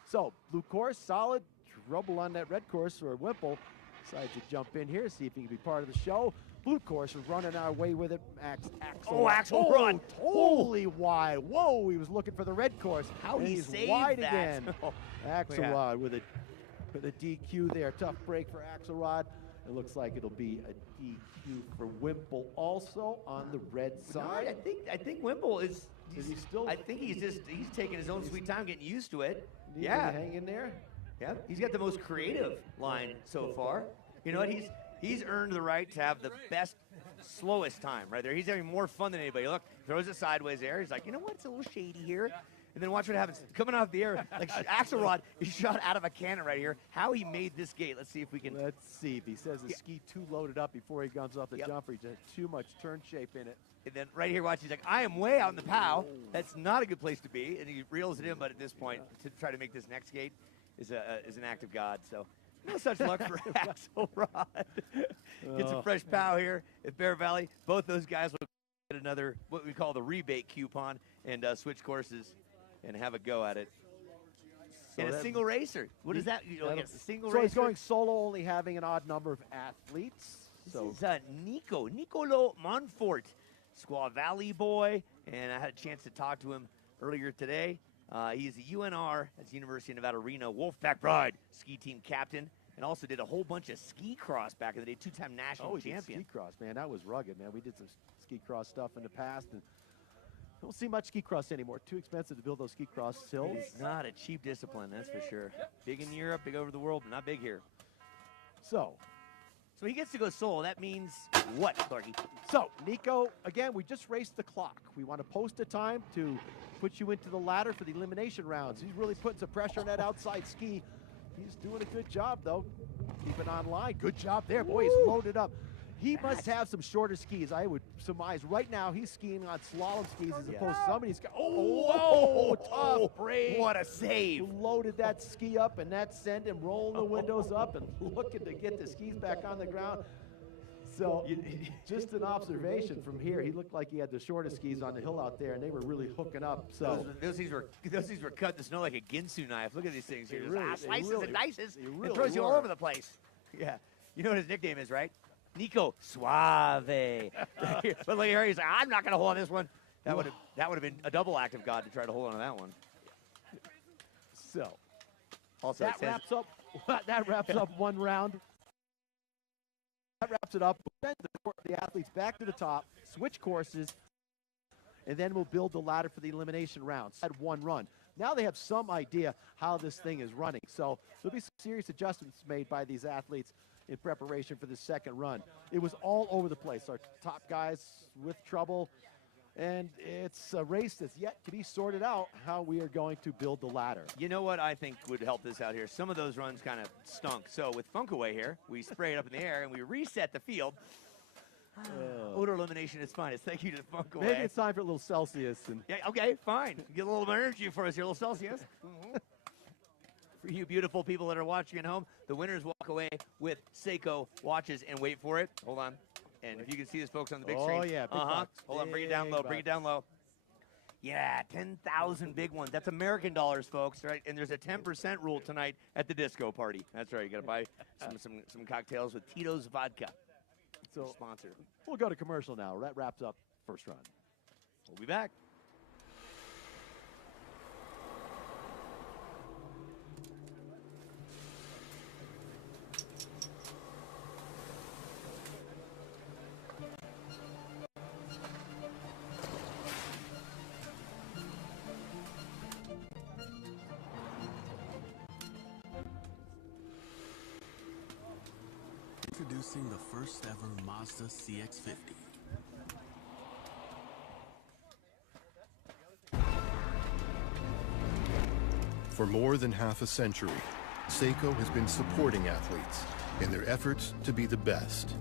So blue course, solid. Trouble on that red course where Wimple decides to jump in here, see if he can be part of the show. Blue course, we're running our way with it. Axelrod. Holy wide. Whoa, he was looking for the red course. How and he he's saved wide that. again. Oh, Axelrod with a DQ there. Tough break for Axelrod. It looks like it'll be a DQ for Wimple also on the red side. I think Wimple is. Is he still? I think he's taking his own sweet time getting used to it. Can Yeah, he hang in there. yeah. He's got the most creative line so far. You know what? He's earned the right to have the best, slowest time right there. He's having more fun than anybody. Look, throws it sideways there. He's like, you know what? It's a little shady here. And then watch what happens. Coming off the air, like Axelrod is shot out of a cannon right here. How he made this gate. Let's see if we can. Let's see if he says the ski too loaded up before he comes off the Yep. jumper. He's got too much turn shape in it. And then right here, watch. He's like, I am way out in the POW. That's not a good place to be. And he reels it in. But at this point, to try to make this next gate is an act of God. So no such luck for Axelrod. Gets a fresh POW here at Bear Valley. Both those guys will get another what we call the rebate coupon and switch courses and have a go at it. So And a that- single racer. What is that? You know, That'll- against a single So racer. he's going solo, only having an odd number of athletes. So This is Nicolo Monfort, Squaw Valley boy, and I had a chance to talk to him earlier today. He's a UNR, that's University of Nevada, Reno Wolfpack Pride ski team captain, and also did a whole bunch of ski cross back in the day, two-time national he did champion. ski cross, man. That was rugged, man. We did some ski cross stuff in the past, and don't see much ski cross anymore. Too expensive to build those ski cross hills. It's not a cheap discipline, that's for sure. Big in Europe, big over the world, but not big here. So So he gets to go solo. That means what, Clarkie? So, Nico, again, we just raced the clock. We want to post a time to put you into the ladder for the elimination rounds. He's really putting some pressure on that outside ski. He's doing a good job, though. keep it online. Good job there, boy. He's loaded up. He must have some shorter skis. I would surmise right now he's skiing on slalom skis as opposed to somebody's. Oh, tough break. What a save. Loaded that ski up, and that sent him rolling the windows up and looking to get the skis back on the ground. So, just an observation from here, he looked like he had the shortest skis on the hill out there, and they were really hooking up. So Those skis were cut in the snow like a Ginsu knife. Look at these things here. They Just, really- slices they really- and dices. they It really throws you all were. over the place. Yeah. You know what his nickname is, right? Nico Suave. But look here, he's like, I'm not going to hold on this one. That would have been a double act of God to try to hold on to that one. So Also, it that says, wraps up one round. That wraps it up. We'll send the athletes back to the top, switch courses, and then we'll build the ladder for the elimination rounds. Had one run. Now they have some idea how this thing is running. So there'll be some serious adjustments made by these athletes in preparation for the second run. It was all over the place. Our top guys with trouble. And it's a race that's yet to be sorted out how we are going to build the ladder. you know what I think would help this out here? Some of those runs kind of stunk. So with Funkaway here, we spray it up in the air and we reset the field. Odor elimination is finest. Thank you to Funkaway. Maybe it's time for a little Celsius. And Yeah, okay, fine. Get a little energy for us here, a little Celsius. For you beautiful people that are watching at home, the winners walk away with Seiko watches, and wait for it. Hold on. And if you can see this, folks, on the big screen. Oh, yeah, big bucks. Hold on, bring it down Big low, bring it down low. Yeah, 10,000 big ones. That's American dollars, folks, right? And there's a 10% rule tonight at the disco party. That's right. You got to buy some cocktails with Tito's vodka. so Sponsor. we'll go to commercial now. That wraps up first run. We'll be back. Introducing the first ever Mazda CX-50. For more than half a century, Seiko has been supporting athletes in their efforts to be the best.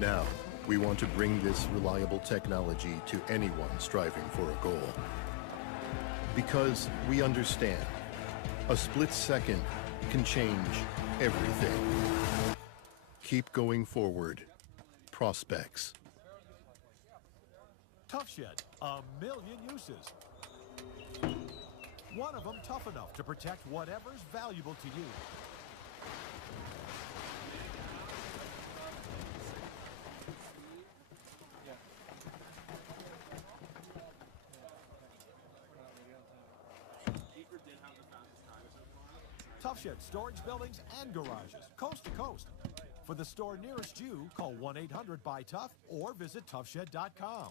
Now, we want to bring this reliable technology to anyone striving for a goal. Because we understand, a split second can change everything. Keep going forward. Prospects. Tough Shed, a million uses. One of them tough enough to protect whatever's valuable to you. Tough Shed storage buildings and garages, coast to coast. For the store nearest you, call 1-800-BUY-TOUGH or visit toughshed.com.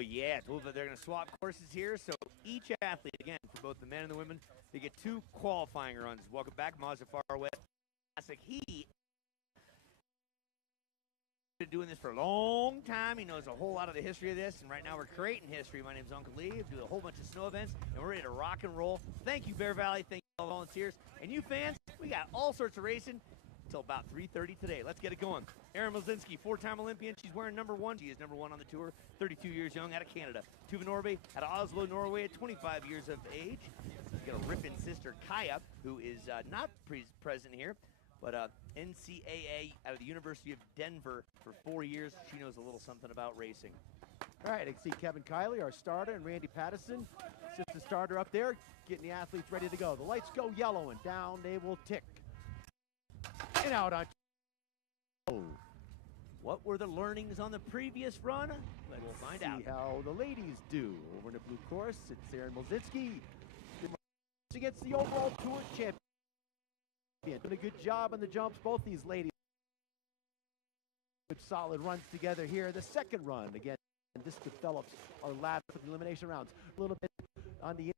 yeah, they're going to swap courses here. So each athlete, again, for both the men and the women, they get 2 qualifying runs. Welcome back, Mazda Far West Classic. He been doing this for a long time. He knows a whole lot of the history of this, and right now we're creating history. My name's Uncle Lee. We do a whole bunch of snow events, and we're ready to rock and roll. Thank you, Bear Valley. Thank you, all the volunteers. And you fans, we got all sorts of racing until about 3:30 today. Let's get it going. Erin Milzinski, 4-time Olympian. She's wearing number 1. She is number 1 on the tour, 32 years young, out of Canada. Tuva Norby out of Oslo, Norway, at 25 years of age. She's got a ripping sister, Kaya, who is not present here, but NCAA out of the University of Denver for 4 years. She knows a little something about racing. All right, I can see Kevin Kiley, our starter, and Randy Pattison, just the starter up there, getting the athletes ready to go. The lights go yellow, and down they will tick. And out on. Oh. What were the learnings on the previous run? Let's find out. See how the ladies do. Over in the blue course, it's Erin Milzinski against the overall tour champion. Doing a good job on the jumps, both these ladies. Good solid runs together here. The second run, again, and this develops our ladder for the elimination rounds. A little bit on the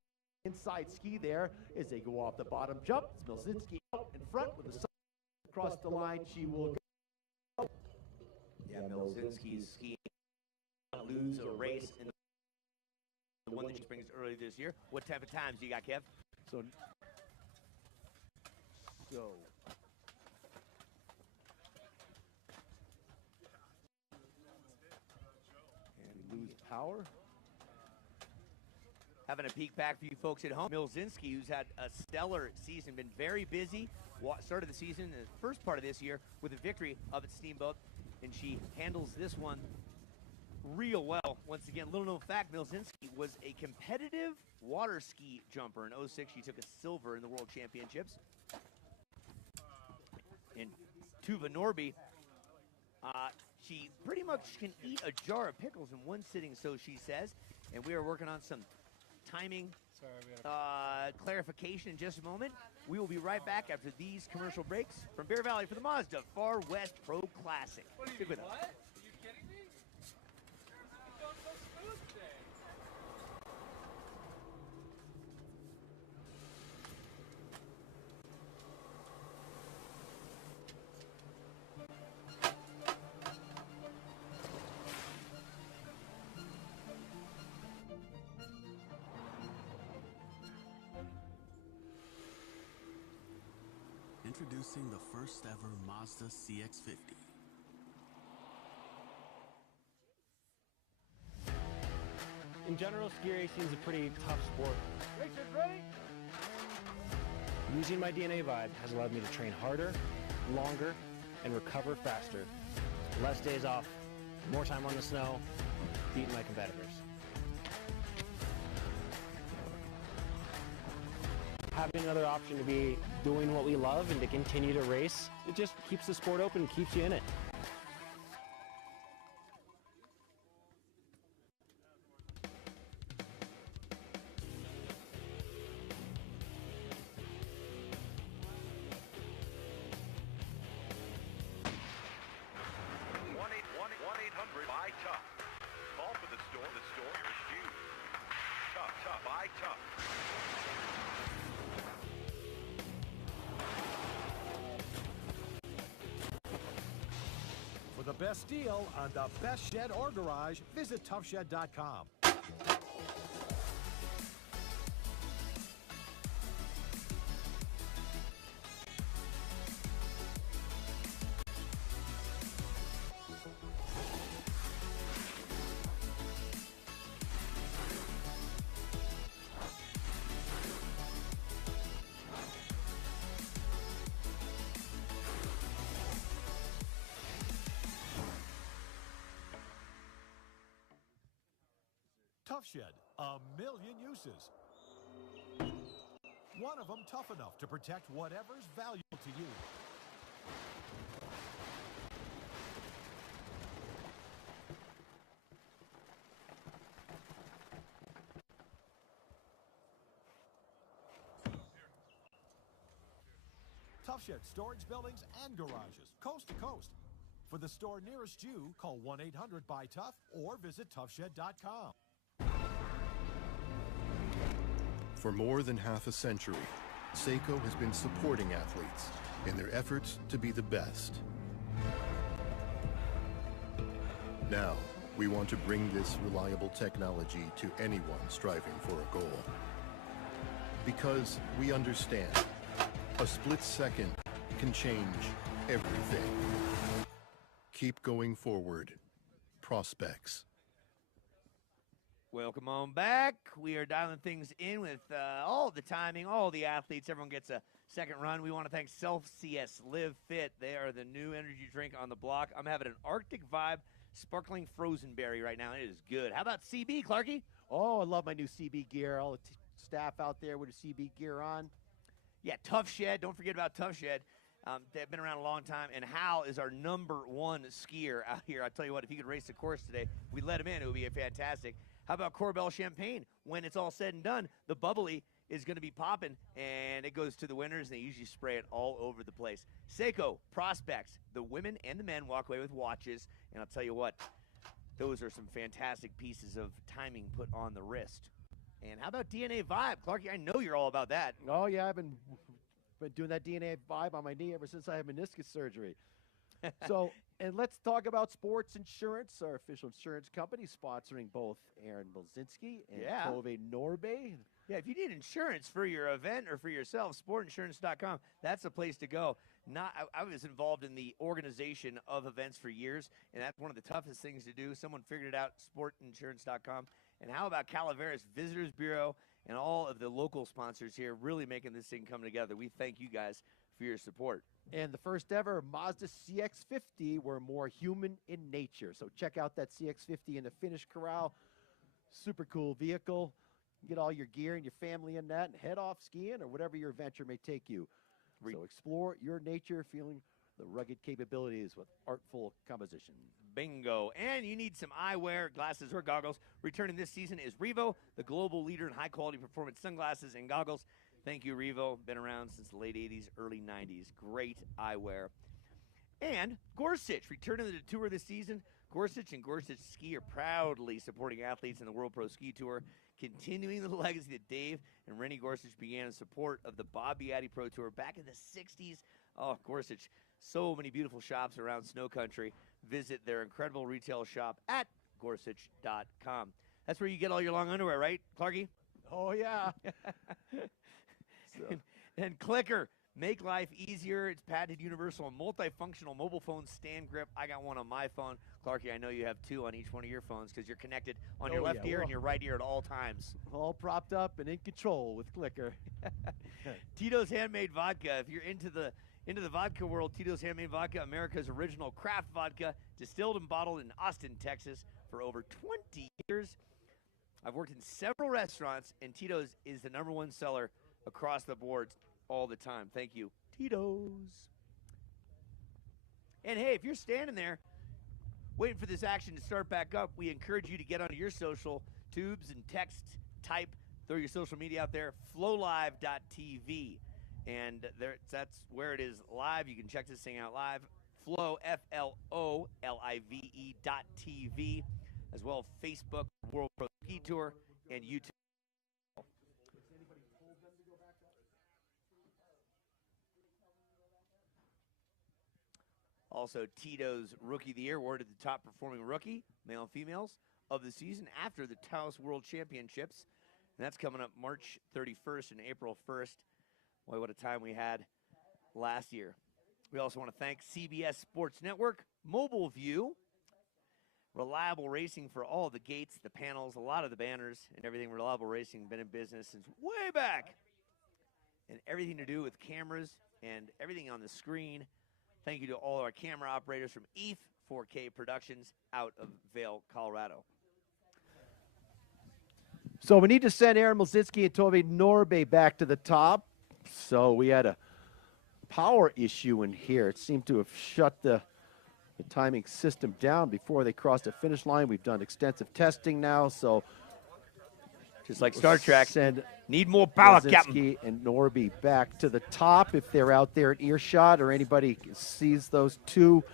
inside ski there as they go off the bottom jump. It's Milzinski out in front with the across the line. She will go. Yeah, Milzinski's skiing. Lose a race in the one that she brings earlier this year. What type of times do you got, Kev? So and lose power. Having a peek back for you folks at home. Milzinski, who's had a stellar season, been very busy. Started the season in the first part of this year with a victory up at Steamboat, and she handles this one real well. Once again, little known fact, Milzinski was a competitive water ski jumper. In 06, she took a silver in the World Championships. And Tuva Norby, she pretty much can eat a jar of pickles in one sitting, so she says. And we are working on some timing clarification in just a moment. We will be right back after these commercial breaks from Bear Valley for the Mazda Far West Pro Classic. Stick with us. What? Are you kidding me? You're going so smooth today. Introducing the first ever Mazda CX-50. In general, ski racing is a pretty tough sport. Using my DNA Vibe has allowed me to train harder, longer, and recover faster. Less days off, more time on the snow, beating my competitors. Having another option to be doing what we love and to continue to race, it just keeps the sport open, keeps you in it. For the best deal on the best shed or garage, visit toughshed.com. Tough Shed, a million uses. One of them tough enough to protect whatever's valuable to you. Tough Shed storage buildings and garages, coast to coast. For the store nearest you, call 1-800-BUY-TOUGH or visit toughshed.com. For more than half a century, Seiko has been supporting athletes in their efforts to be the best. Now, we want to bring this reliable technology to anyone striving for a goal. Because we understand, a split second can change everything. Keep going forward. Prospects. Welcome on back. We are dialing things in with all the timing, all the athletes. Everyone gets a second run. We want to thank Self CS Live Fit. They are the new energy drink on the block. I'm having an Arctic Vibe sparkling frozen berry right now. It is good. How about CB, Clarky? Oh, I love my new CB gear. All the staff out there with the CB gear on. Yeah, Tough Shed. Don't forget about Tough Shed. They've been around a long time, and Hal is our #1 skier out here. I tell you what, if he could race the course today, we let him in. It would be fantastic. How about Corbel Champagne? When it's all said and done, the bubbly is going to be popping, and it goes to the winners, and they usually spray it all over the place. Seiko, Prospects, the women and the men walk away with watches, and I'll tell you what, those are some fantastic pieces of timing put on the wrist. And how about DNA Vibe? Clarky, I know you're all about that. Oh, yeah, I've been doing that DNA Vibe on my knee ever since I had meniscus surgery. So, and let's talk about Sports Insurance, our official insurance company, sponsoring both Aaron Milzinski and Tove Norbe. Yeah, if you need insurance for your event or for yourself, sportinsurance.com, that's the place to go. I was involved in the organization of events for years, and that's one of the toughest things to do. Someone figured it out, sportinsurance.com. And how about Calaveras Visitors Bureau and all of the local sponsors here really making this thing come together? We thank you guys for your support. And the first ever Mazda CX-50 were more human in nature. So check out that CX-50 in the Finnish Corral. Super cool vehicle. Get all your gear and your family in that and head off skiing or whatever your adventure may take you. So explore your nature, feeling the rugged capabilities with artful composition. Bingo. And you need some eyewear, glasses, or goggles. Returning this season is Revo, the global leader in high-quality performance sunglasses and goggles. Thank you, Revo. Been around since the late 80s, early 90s. Great eyewear. And Gorsuch, returning to the tour this season. Gorsuch and Gorsuch Ski are proudly supporting athletes in the World Pro Ski Tour, continuing the legacy that Dave and Rennie Gorsuch began in support of the Bob Biatti Pro Tour back in the 60s. Oh, Gorsuch, so many beautiful shops around snow country. Visit their incredible retail shop at gorsuch.com. That's where you get all your long underwear, right, Clarky? Oh, yeah. And Clicker, make life easier. It's patented universal and multifunctional mobile phone stand grip. I got one on my phone. Clarky, I know you have two on each one of your phones because you're connected on your left ear and your right ear at all times. All propped up and in control with Clicker. Tito's Handmade Vodka. If you're into the vodka world, Tito's Handmade Vodka, America's original craft vodka, distilled and bottled in Austin, Texas for over 20 years. I've worked in several restaurants, and Tito's is the #1 seller across the board all the time. Thank you, Tito's. And hey, if you're standing there waiting for this action to start back up, we encourage you to get onto your social tubes and text, type, throw your social media out there, flowlive.tv. And that's where it is live. You can check this thing out live. Flow, FLOLIVE.tv, as well as Facebook, World Pro Ski Tour, and YouTube. Also, Tito's Rookie of the Year awarded the top performing rookie, male and females, of the season after the Taos World Championships. And that's coming up March 31st and April 1st. Boy, what a time we had last year. We also want to thank CBS Sports Network, Mobile View, Reliable Racing for all the gates, the panels, a lot of the banners, and everything. Reliable Racing, been in business since way back. And everything to do with cameras and everything on the screen. Thank you to all our camera operators from ETH 4K Productions out of Vail, Colorado. So we need to send Aaron Milzinski and Tove Norbe back to the top. So we had a power issue in here. It seemed to have shut the timing system down before they crossed the finish line. We've done extensive testing now, so just like Star Trek, send need more power, Captain. Milzinski and Norby back to the top if they're out there at earshot or anybody sees those two.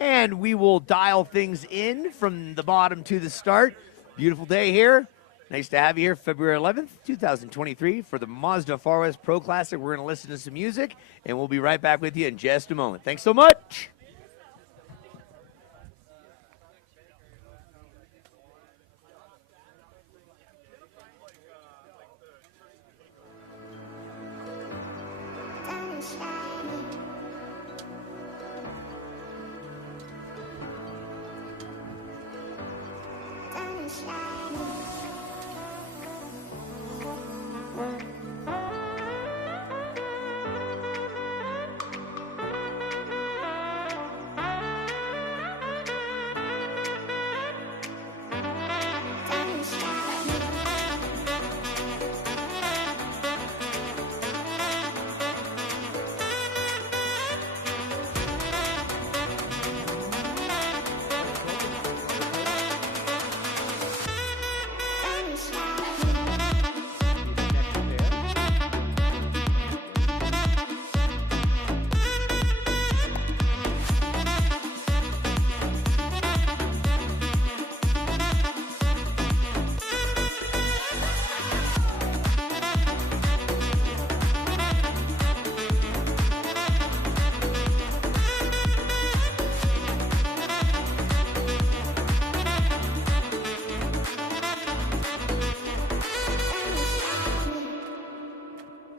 And we will dial things in from the bottom to the start. Beautiful day here. Nice to have you here, February 11th, 2023, for the Mazda Far West Pro Classic. We're going to listen to some music, and we'll be right back with you in just a moment. Thanks so much.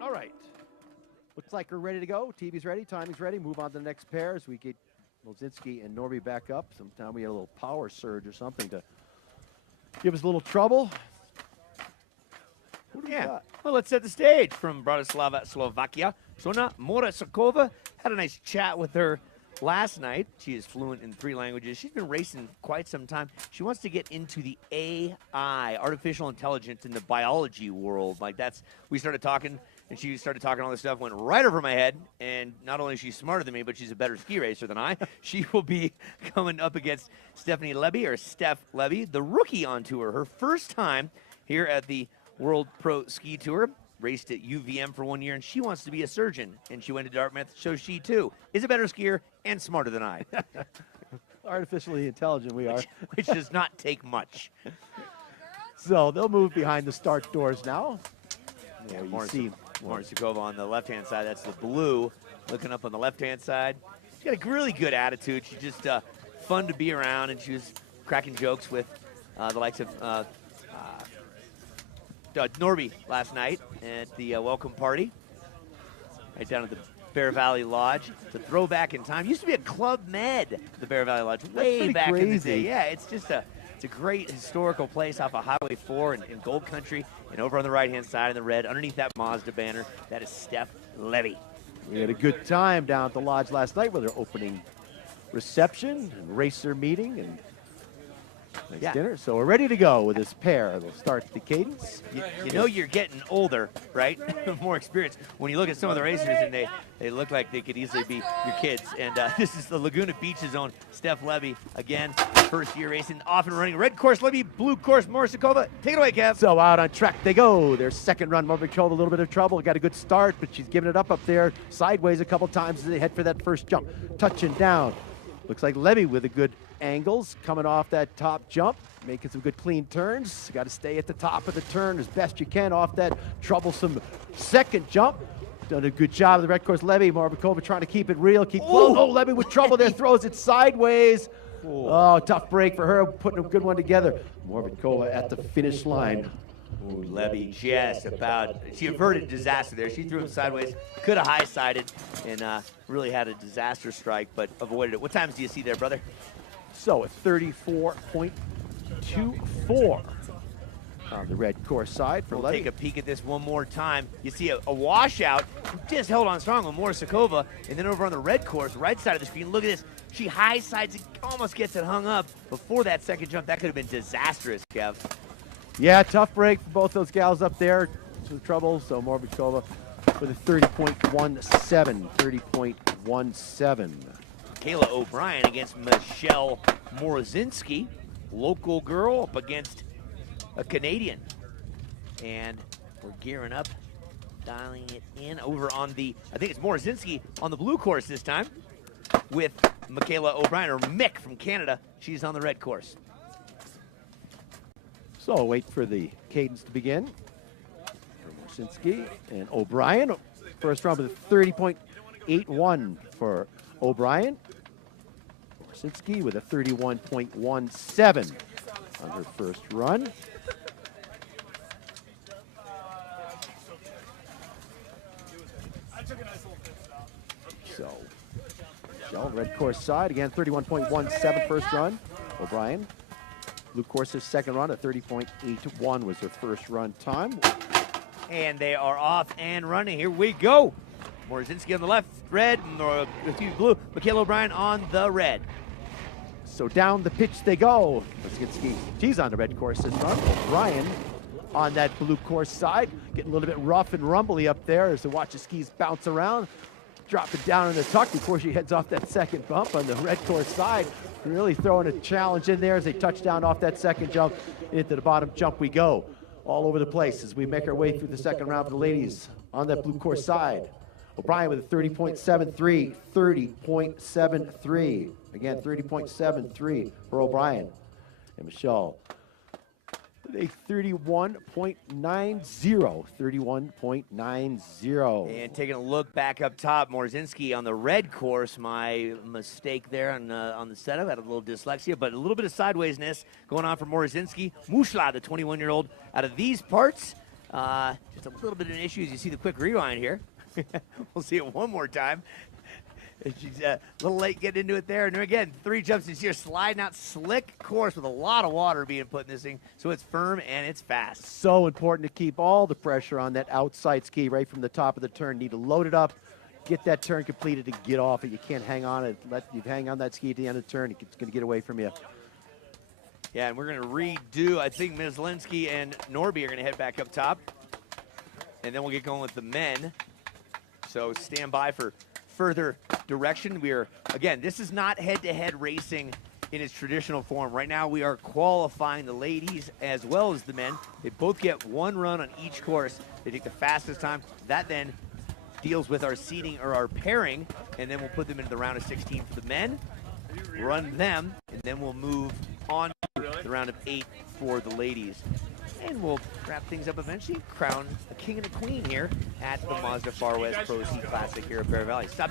All right. Looks like we're ready to go. TV's ready. Timing's ready. Move on to the next pair as we get Lozinski and Norby back up. Sometime we had a little power surge or something to give us a little trouble. Who do we got? Well, let's set the stage from Bratislava, Slovakia. Sona Morasakova. Had a nice chat with her last night. She is fluent in 3 languages. She's been racing quite some time. She wants to get into the AI, artificial intelligence, in the biology world. Like we started talking, and she started talking all this stuff, went right over my head. And not only is she smarter than me, but she's a better ski racer than I. She will be coming up against Stephanie Levy, or Steph Levy, the rookie on tour. Her first time here at the World Pro Ski Tour. Raced at UVM for 1 year, and she wants to be a surgeon. And she went to Dartmouth, so she too is a better skier and smarter than I. Artificially intelligent we are. Which does not take much. So they'll move behind the start doors now. Yeah, Morasakova on the left-hand side. That's the blue. Looking up on the left-hand side. She's got a really good attitude. She's just fun to be around, and she was cracking jokes with the likes of Norby last night at the welcome party right down at the Bear Valley Lodge. It's a throwback in time. Used to be a Club Med, the Bear Valley Lodge, way back in the day. Yeah, it's just it's a great historical place off of Highway 4 in Gold Country. And over on the right-hand side in the red, underneath that Mazda banner, that is Steph Levy. We had a good time down at the lodge last night with their opening reception and racer meeting and nice dinner. So we're ready to go with this pair. They'll start the cadence. You know you're getting older, right? More experience. When you look at some of the racers and they look like they could easily be your kids. And this is the Laguna Beach's own Steph Levy. Again, first year racing, off and running. Red course Levy, blue course Morasakova. Take it away, Kev. So out on track they go. Their second run, Morasakova, a little bit of trouble. Got a good start, but she's giving it up there sideways a couple times as they head for that first jump. Touching down. Looks like Levy with a good angles coming off that top jump, making some good clean turns. Got to stay at the top of the turn as best you can off that troublesome second jump. Done a good job of the red course. Levy, Morasakova trying to keep it real, keep close. Oh, Levy with trouble there, throws it sideways. Oh, tough break for her, putting a good one together. Morasakova at the finish line. Ooh, Levy just about, she averted disaster there. She threw him sideways, could have high-sided, and really had a disaster strike, but avoided it. What times do you see there, brother? So, a 34.24 on the red course side for Levy. Take a peek at this one more time. You see a washout, just held on strong with Morasakova, and then over on the red course, right side of the screen, look at this. She high-sides it, almost gets it hung up before that second jump. That could have been disastrous, Kev. Yeah, tough break for both those gals up there. Some trouble, so Morasakova with a 30.17, 30.17. Kayla O'Brien against Michelle Morozinski, local girl up against a Canadian. And we're gearing up, dialing it in over on the, I think it's Morozinski on the blue course this time, with Michaela O'Brien, or Mick from Canada. She's on the red course. So I'll wait for the cadence to begin. Morsinski and O'Brien. First round with a 30.81 for O'Brien. Morsinski with a 31.17 on her first run. So, Michelle, red course side, again, 31.17 first run. O'Brien. Blue course's second run, a 30.81 was her first run time. And they are off and running. Here we go. Morzinski on the left, red, or blue. Michaela O'Brien on the red. So down the pitch they go. Morzinski, she's on the red course this run. O'Brien on that blue course side, getting a little bit rough and rumbly up there as to watch the skis bounce around. Drop it down in the tuck before she heads off that second bump on the red course side. Really throwing a challenge in there as they touch down off that second jump. Into the bottom jump we go. All over the place as we make our way through the second round for the ladies on that blue course side. O'Brien with a 30.73, 30.73. Again, 30.73 for O'Brien. And Michelle with a 31.90, 31.90. And taking a look back up top, Morzinski on the red course. My mistake there on the setup. Had a little dyslexia, but a little bit of sidewaysness going on for Morzinski. Mushla, the 21-year-old, out of these parts. Just a little bit of an issue as you see the quick rewind here. We'll see it one more time. She's a little late getting into it there. And again, 3 jumps this year, sliding out, slick course with a lot of water being put in this thing. So it's firm and it's fast. So important to keep all the pressure on that outside ski right from the top of the turn. Need to load it up, get that turn completed and get off it. You can't hang on it. Let you hang on that ski at the end of the turn. It's going to get away from you. Yeah, and we're going to redo. I think Ms. Linsky and Norby are going to head back up top. And then we'll get going with the men. So stand by for further direction. We are, again, this is not head-to-head racing in its traditional form. Right now we are qualifying the ladies as well as the men. They both get 1 run on each course. They take the fastest time. That then deals with our seeding or our pairing, and then we'll put them into the round of 16 for the men, run them, and then we'll move on to the round of 8 for the ladies. And we'll wrap things up eventually, crown a king and a queen here at the Mazda Far West Pro C Classic here at Bear Valley. Stop.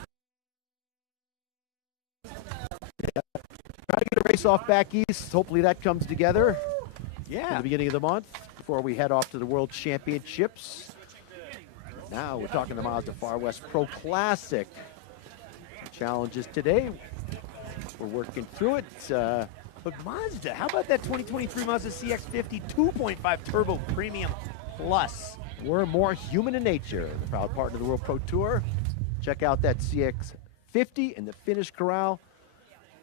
Try to get a race off back east. Hopefully that comes together in Yeah. the beginning of the month before we head off to the World Championships. Now we're talking the Mazda Far West Pro Classic. Challenges today. We're working through it. But Mazda, how about that 2023 Mazda CX-50 2.5 Turbo Premium Plus? We're more human in nature. The proud partner of the World Pro Tour. Check out that CX-50 in the Finnish Corral.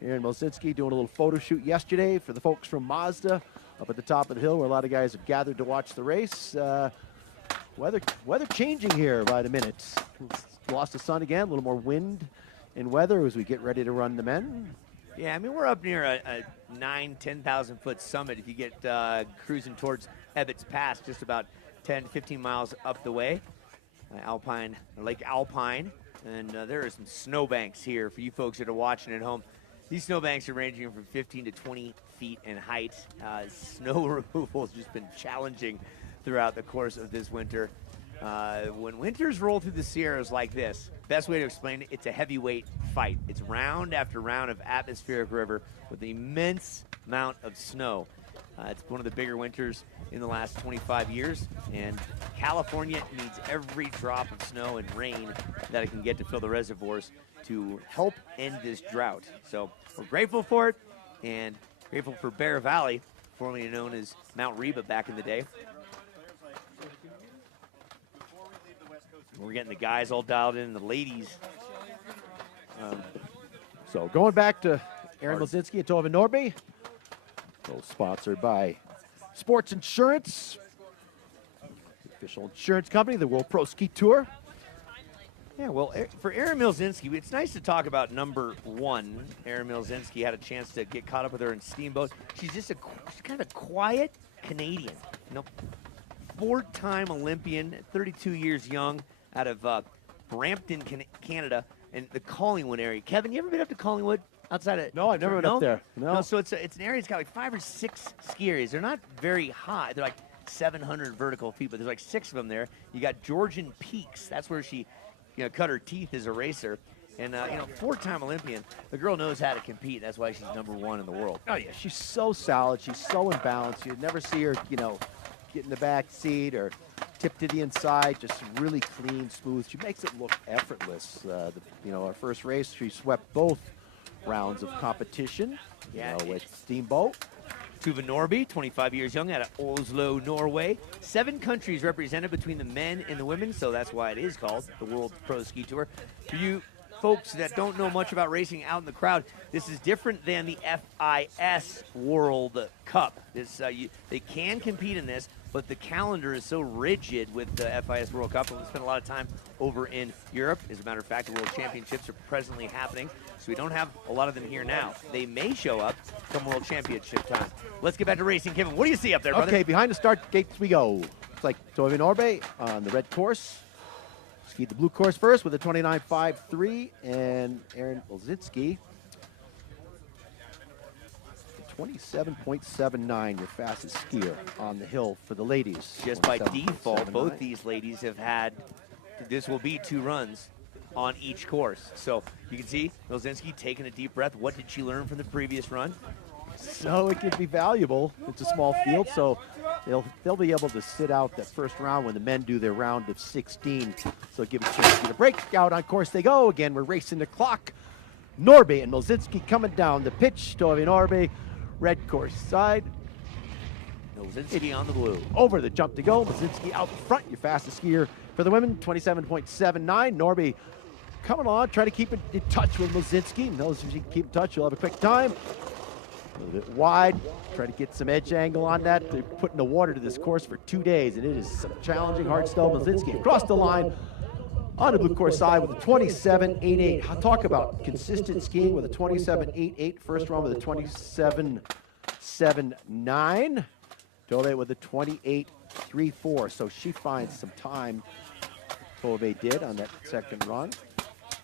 Aaron Mosinski doing a little photo shoot yesterday for the folks from Mazda up at the top of the hill where a lot of guys have gathered to watch the race. Weather changing here by the minute. Lost the sun again, a little more wind and weather as we get ready to run the men. Yeah, I mean, we're up near a 10,000 foot summit if you get cruising towards Ebbets Pass, just about 10 to 15 miles up the way. Lake Alpine, and there are some snowbanks here for you folks that are watching at home. These snowbanks are ranging from 15 to 20 feet in height. Snow removal has just been challenging throughout the course of this winter. When winters roll through the Sierras like this, best way to explain it, it's a heavyweight fight. It's round after round of atmospheric river with an immense amount of snow. It's one of the bigger winters in the last 25 years, and California needs every drop of snow and rain that it can get to fill the reservoirs to help end this drought. So we're grateful for it, and grateful for Bear Valley, formerly known as Mount Reba back in the day. We're getting the guys all dialed in, the ladies. So going back to Aaron Mosinski and Tova Norby, both sponsored by Sports Insurance, the official insurance company, the World Pro Ski Tour. Yeah, well, for Erin Milzinski, it's nice to talk about number 1. Erin Milzinski had a chance to get caught up with her in Steamboat. She's just she's kind of a quiet Canadian, 4-time Olympian, 32 years young, out of Brampton, Canada, and the Collingwood area. Kevin, you ever been up to Collingwood? outside of? No, I've never been up there. No. So it's an area. It's got like 5 or 6 ski areas. They're not very high. They're like 700 vertical feet, but there's like 6 of them there. You got Georgian Peaks. That's where she, cut her teeth as a racer. And, 4-time Olympian. The girl knows how to compete. That's why she's #1 in the world. Oh, yeah, she's so solid. She's so in balance. You'd never see her, get in the back seat or tip to the inside. Just really clean, smooth. She makes it look effortless. Our first race, she swept both rounds of competition with Steamboat. Tuva Norby, 25 years young, out of Oslo, Norway. 7 countries represented between the men and the women, so that's why it is called the World Pro Ski Tour. For you folks that don't know much about racing out in the crowd, this is different than the FIS World Cup. They can compete in this, but the calendar is so rigid with the FIS World Cup, and we spend a lot of time over in Europe. As a matter of fact, the World Championships are presently happening, so we don't have a lot of them here now. They may show up come World Championship time. Let's get back to racing. Kevin, what do you see up there, brother? Okay, behind the start gates we go. It's like Toivo Norbe on the red course. Skied the blue course first with a 29.53, and Aaron Olzinski, 27.79, your fastest skier on the hill for the ladies. Just by 27.79. default, both these ladies have had, this will be 2 runs on each course. So you can see Olzinski taking a deep breath. What did she learn from the previous run? So it could be valuable. It's a small field, so they'll be able to sit out that first round when the men do their round of 16. So give them a chance to get a break. Out on course they go. Again, we're racing the clock. Norby and Olzinski coming down the pitch. Toivo Norby, red course side. Olzinski on the blue. Over the jump to go. Olzinski out front, your fastest skier for the women, 27.79. Norby coming on, try to keep it in touch with Olzinski. Knows if she can keep in touch, she'll have a quick time. A little bit wide, try to get some edge angle on that. They're putting the water to this course for 2 days, and it is some challenging, hard stuff. Olzinski across the line on the blue course side with a 27.88. Talk about consistent skiing with a 27.88. First round with a 27.79. Tove with a 28.34. So she finds some time. Tove did on that second run.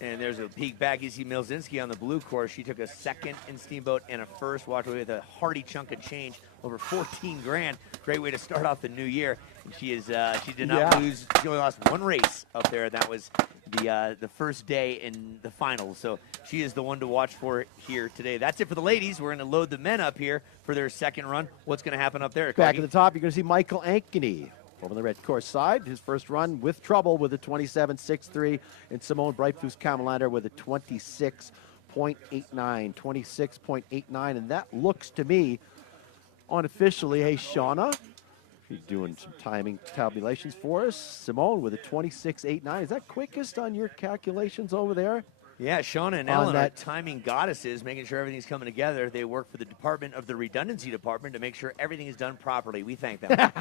And there's a peek back. You see Milzinski on the blue course. She took a second in Steamboat and a first. Walked away with a hearty chunk of change, over 14 grand. Great way to start off the new year. And she did not lose. She only lost 1 race up there. That was the first day in the finals. So she is the one to watch for here today. That's it for the ladies. We're going to load the men up here for their second run. What's going to happen up there? Back at the top, you're going to see Michael Ankeny. Over on the red course side, his first run with trouble with a 27.63, and Simone Breitfuss Kamalander with a 26.89, 26.89, and that looks to me, unofficially, hey, Shauna, you're doing some timing tabulations for us. Simone with a 26.89. Is that quickest on your calculations over there? Yeah, Shauna and Ellen are timing goddesses, making sure everything's coming together. They work for the Department of the Redundancy Department to make sure everything is done properly. We thank them.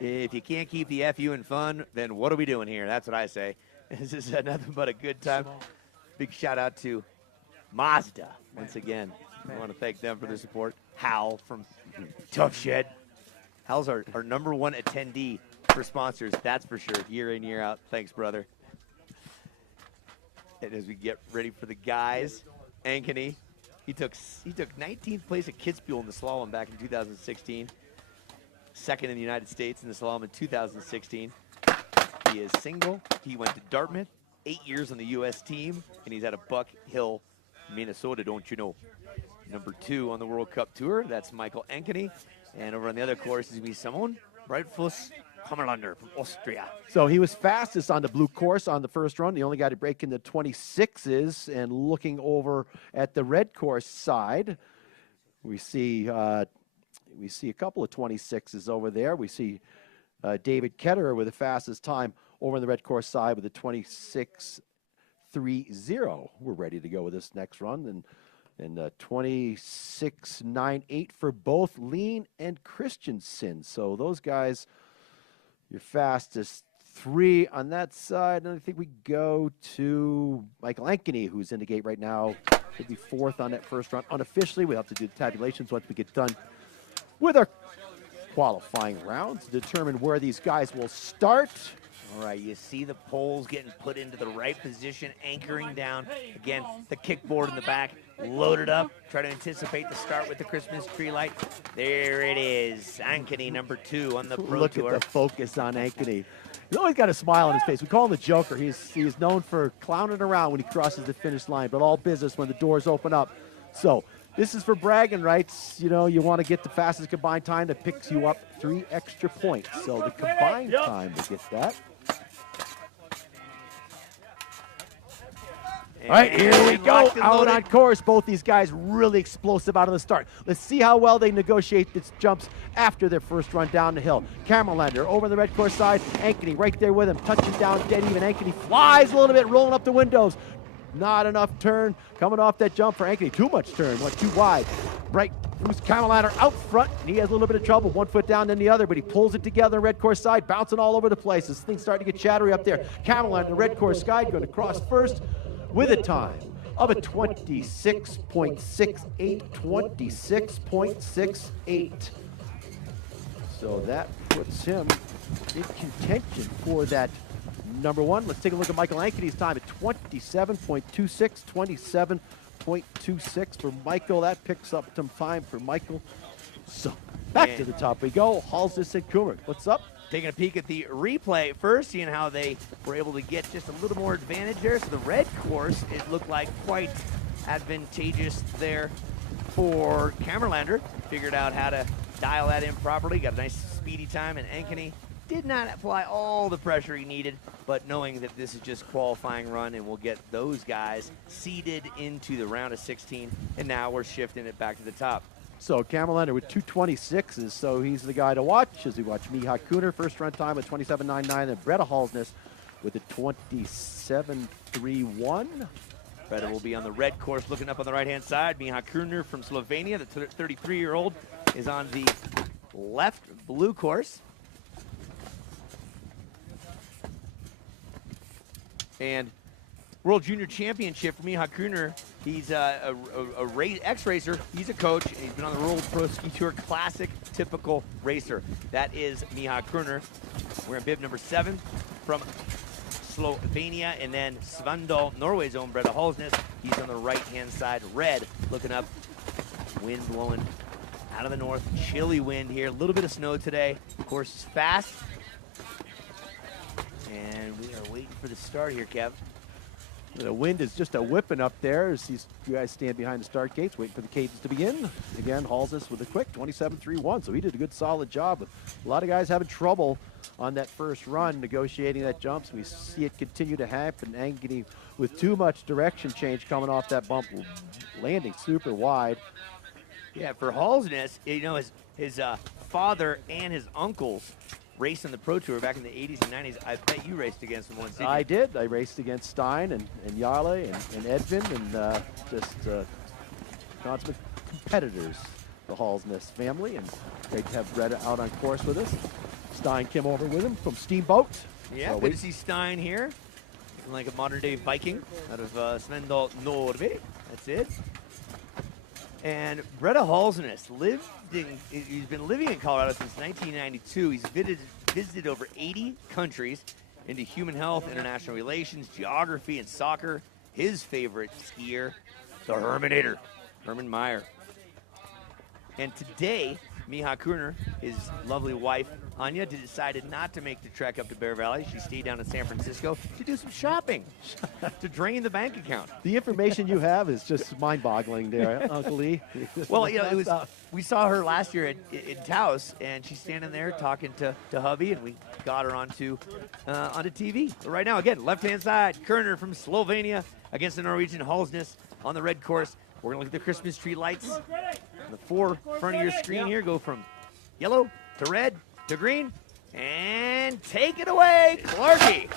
If you can't keep the FU in fun, then what are we doing here? That's what I say. This is nothing but a good time. Big shout out to Mazda once again. I want to thank them for their support. Hal from Tough Shed. Hal's our #1 attendee for sponsors, that's for sure, year in, year out. Thanks, brother. And as we get ready for the guys, Ankeny, he took 19th place at Kitzbühel in the slalom back in 2016. Second in the United States in the slalom in 2016. He is single. He went to Dartmouth, 8 years on the U.S. team, and he's out of Buck Hill, Minnesota, don't you know. #2 on the World Cup Tour, that's Michael Ankeny. And over on the other course is going to be Simone Breitfuss Kamalander from Austria. So he was fastest on the blue course on the first run. The only guy to break in the 26s. And looking over at the red course side, we see a couple of 26s over there. We see David Ketterer with the fastest time over on the red course side with a 26.30. We're ready to go with this next run. And 26.98 for both Lean and Christensen. So those guys, your fastest 3 on that side. And I think we go to Michael Ankeny, who's in the gate right now. He'll be 4th on that first run. Unofficially, we'll have to do the tabulations once we get done with our qualifying rounds to determine where these guys will start. All right, you see the poles getting put into the right position, anchoring down. Again, the kickboard in the back, loaded up. Try to anticipate the start with the Christmas tree light. There it is. Ankeny, number 2 on the Pro Look Tour. at the focus on Ankeny. He's always got a smile on his face. We call him the Joker. He's known for clowning around when he crosses the finish line, but all business when the doors open up. So this is for bragging rights. You know, you want to get the fastest combined time that picks you up 3 extra points. So the combined time to get that. All right, here we And go. locked and Out loaded. on course. Both these guys really explosive out of the start. Let's see how well they negotiate these jumps after their first run down the hill. Camerlander over the red course side. Ankeny right there with him, touching down dead even. Ankeny flies a little bit, rolling up the windows. Not enough turn coming off that jump for Ankeny. Too much turn, went too wide. Right, Bruce Camerlander out front. And he has a little bit of trouble, 1 foot down then the other, but he pulls it together. Red course side, bouncing all over the place. This thing's starting to get chattery up there. Camerlander, the red course side, going to cross first with a time of a 26.68, 26.68. So that puts him in contention for that number 1. Let's take a look at Michael Ankeny's time at 27.26, 27.26 for Michael. That picks up some time for Michael. So back to the top we go. Halsness and Kummer. What's up? Taking a peek at the replay first, seeing how they were able to get just a little more advantage there. So the red course, it looked like quite advantageous there for Camerlander. Figured out how to dial that in properly. Got a nice speedy time, and Ankeny did not apply all the pressure he needed, but knowing that this is just qualifying run and we'll get those guys seeded into the round of 16, and now we're shifting it back to the top. So Camerlander with 226s, so he's the guy to watch as we watch Miha Kuhner, first run time at 27.99, and Breda Halsness with a 27.31. Breda will be on the red course looking up on the right-hand side. Miha Kuhner from Slovenia, the 33-year-old, is on the left blue course. And World Junior Championship for Miha Kuhner. He's a ex-racer. He's a coach, and he's been on the World Pro Ski Tour Classic, typical racer. That is Miha Kuhner. We're in bib number 7 from Slovenia, and then Svendal, Norway's own Breda Halsness. He's on the right-hand side, red, looking up. Wind blowing out of the north, chilly wind here. A little bit of snow today. Of course, it's fast. And we are waiting for the start here, Kev. The wind is just a whipping up there as these guys stand behind the start gates, waiting for the cadence to begin. Again, Halsness with a quick 27.31, so he did a good, solid job. But a lot of guys having trouble on that first run, negotiating that jump. So we see it continue to happen. Ankeny with too much direction change coming off that bump, landing super wide. Yeah, for Halsness, you know, his father and his uncles raced on the Pro Tour back in the 80s and 90s. I bet you raced against them once, didn't you? I did. I raced against Stein and Jarle and Edvin, and just consummate competitors, the Halsness family, and great to have Breda out on course with us. Stein came over with him from Steamboat. Yeah, So good to see Stein here. Looking like a modern-day Viking out of Svendal, Norway. That's it. And Breda Halsness he's been living in Colorado since 1992. He's visited over 80 countries into human health, international relations, geography, and soccer. His favorite skier, the Herminator, Herman Meyer. And today, Miha Kuhner, his lovely wife, Anya, decided not to make the trek up to Bear Valley. She stayed down in San Francisco to do some shopping, to drain the bank account. The information you have is just mind-boggling there, Uncle Lee. Well, you know, we saw her last year in Taos, and she's standing there talking to hubby, and we got her onto TV. But right now, again, left-hand side, Kuhner from Slovenia against the Norwegian Halsness on the red course. We're going to look at the Christmas tree lights. On the front of your screen here go from yellow to red to green, and take it away, Clarkie.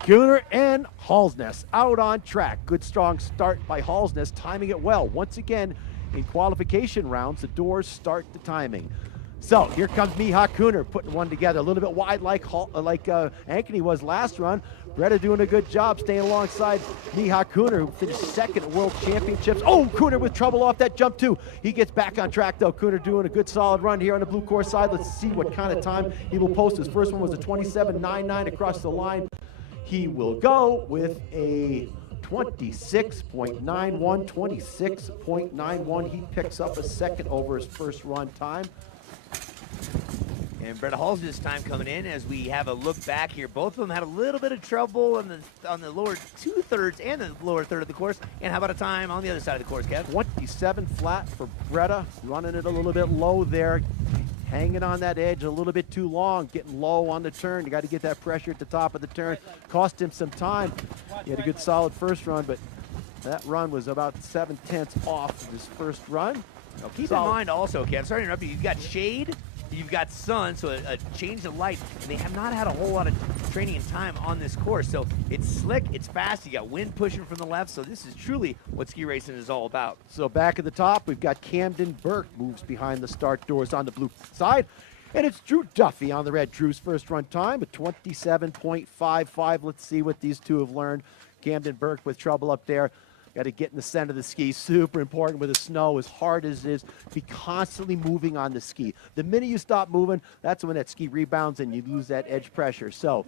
Kuhner and Halsness out on track. Good strong start by Halsness, timing it well. Once again, in qualification rounds, the doors start the timing. So here comes Mihawk Cooner putting one together, a little bit wide like Ankeny was last run. Breda doing a good job staying alongside Mihawk Cooner, who finished second at World Championships. Oh, Cooner with trouble off that jump too. He gets back on track though. Cooner doing a good solid run here on the blue course side. Let's see what kind of time he will post. His first one was a 27.99 across the line. He will go with a 26.91, 26.91. He picks up a second over his first run time. And Breda Hall's this time coming in as we have a look back here. Both of them had a little bit of trouble on the lower 2/3 and the lower third of the course. And how about a time on the other side of the course, Kev? 27 flat for Breda, running it a little bit low there. Hanging on that edge a little bit too long, getting low on the turn. You got to get that pressure at the top of the turn. Cost him some time. He had a good solid first run, but that run was about 7/10 off of his first run. Now keep in mind also, Kev, sorry to interrupt you, you've got shade, you've got sun, so a change of light, and they have not had a whole lot of training and time on this course. So it's slick, it's fast, you got wind pushing from the left, so this is truly what ski racing is all about. So back at the top, we've got Camden Burke moves behind the start doors on the blue side. And it's Drew Duffy on the red. Drew's first run time, a 27.55. Let's see what these two have learned. Camden Burke with trouble up there. Got to get in the center of the ski. Super important with the snow, as hard as it is, be constantly moving on the ski. The minute you stop moving, that's when that ski rebounds and you lose that edge pressure. So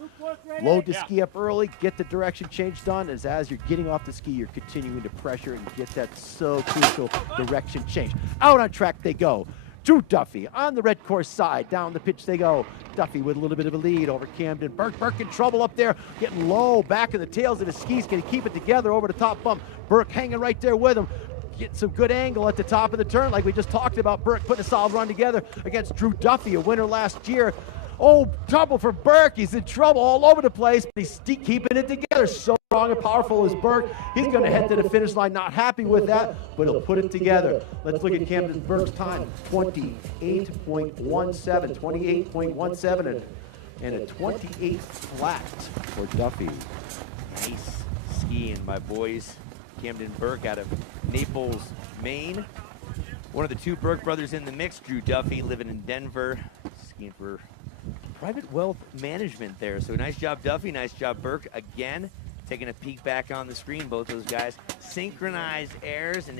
load the ski up early, get the direction change done, as you're getting off the ski, you're continuing to pressure and get that so crucial direction change. Out on track they go. Drew Duffy on the red course side. Down the pitch they go. Duffy with a little bit of a lead over Camden Burke. Burke in trouble up there, getting low back in the tails of his skis. Can he keep it together over the top bump? Burke hanging right there with him. Getting some good angle at the top of the turn like we just talked about. Burke putting a solid run together against Drew Duffy, a winner last year. Oh, trouble for Burke. He's in trouble all over the place, but he's keeping it together. So strong and powerful as Burke. He's going to head to the finish line, not happy with that, but he'll put it together. Let's look at Camden Burke's time. 28.17, 28.17, and a 28 flat for Duffy. Nice skiing, my boys. Camden Burke out of Naples, Maine. One of the two Burke brothers in the mix, Drew Duffy, living in Denver, skiing for Private Wealth Management there. So nice job, Duffy. Nice job, Burke. Again, taking a peek back on the screen, both those guys. Synchronized airs, and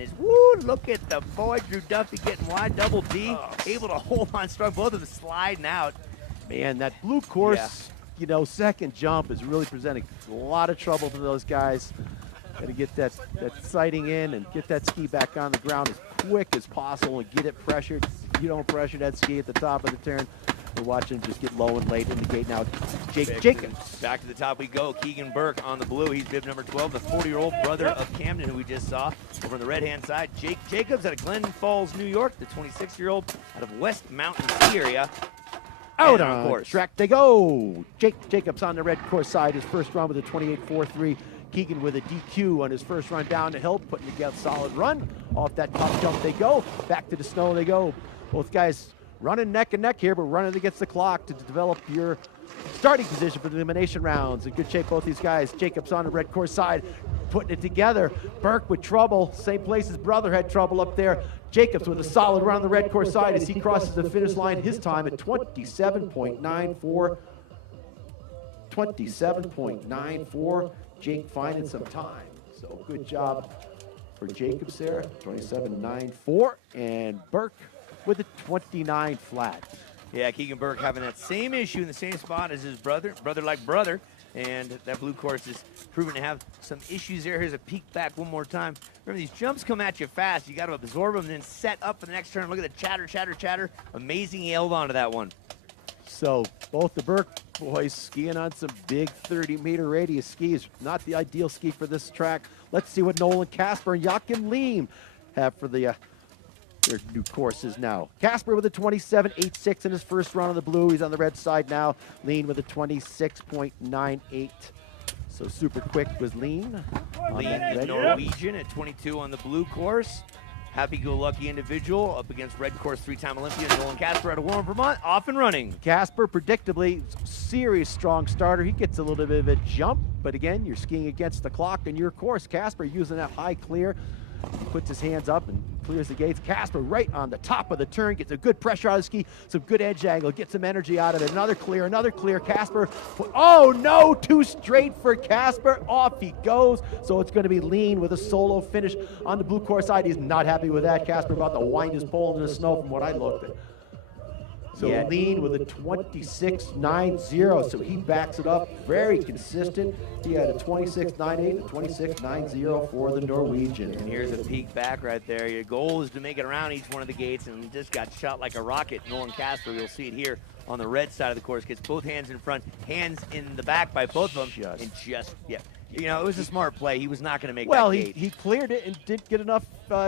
look at the boy, Drew Duffy getting wide, double D, able to hold on strong, both of them sliding out. Man, that blue course, second jump is really presenting a lot of trouble to those guys. Got to get that sighting in and get that ski back on the ground as quick as possible and get it pressured. If you don't pressure that ski at the top of the turn, we're watching him just get low and late in the gate now. Jake Jacobs. Back to the top we go. Keegan Burke on the blue. He's bib number 12, the 40-year-old brother of Camden, who we just saw. Over on the red-hand side, Jake Jacobs out of Glen Falls, New York, the 26-year-old out of West Mountain Ski Area. Out on course. Track they go. Jake Jacobs on the red course side. His first run with a 28.43. Keegan with a DQ on his first run down the hill, putting together a solid run. Off that top jump they go. Back to the snow they go. Both guys running neck and neck here, but running against the clock to develop your starting position for the elimination rounds. In good shape, both these guys. Jacobs on the red course side, putting it together. Burke with trouble. Same place his brother had trouble up there. Jacobs with a solid run on the red course side as he crosses the finish line. His time at 27.94. 27.94. Jake finding some time. So good job for Jacobs there. 27.94. And Burke with a 29 flat. Yeah, Keegan Burke having that same issue in the same spot as his brother like brother. And that blue course is proven to have some issues there. Here's a peek back one more time. Remember, these jumps come at you fast. You got to absorb them and then set up for the next turn. Look at the chatter, chatter, chatter. Amazing he held on to that one. So both the Burke boys skiing on some big 30-meter radius skis. Not the ideal ski for this track. Let's see what Nolan Casper and Joachim Lehm have for their new courses now. Casper with a 27.86 in his first run on the blue. He's on the red side now. Lehm with a 26.98. So super quick was Lehm. Lehm is Norwegian at 22 on the blue course. Happy-go-lucky individual up against red course three-time Olympian Nolan Casper out of Warren, Vermont, off and running. Casper, predictably, serious strong starter. He gets a little bit of a jump, but again, you're skiing against the clock in your course. Casper using that high clear, puts his hands up and clears the gates. Casper right on the top of the turn, gets a good pressure out of the ski, some good edge angle, gets some energy out of it. Another clear. Casper, oh no, too straight for Casper. Off he goes. So it's going to be Lean with a solo finish on the blue course side. He's not happy with that. Casper about to wind his pole into the snow from what I looked at. So Lean with a 26.90, so he backs it up, very consistent. He had a 26.98, a 26.90 for the Norwegian. And here's a peek back right there. Your goal is to make it around each one of the gates, and he just got shot like a rocket. Nolan Casper, you'll see it here on the red side of the course, gets both hands in front, hands in the back by both of them, and you know, it was a smart play. He was not going to make that gate. He cleared it and didn't get enough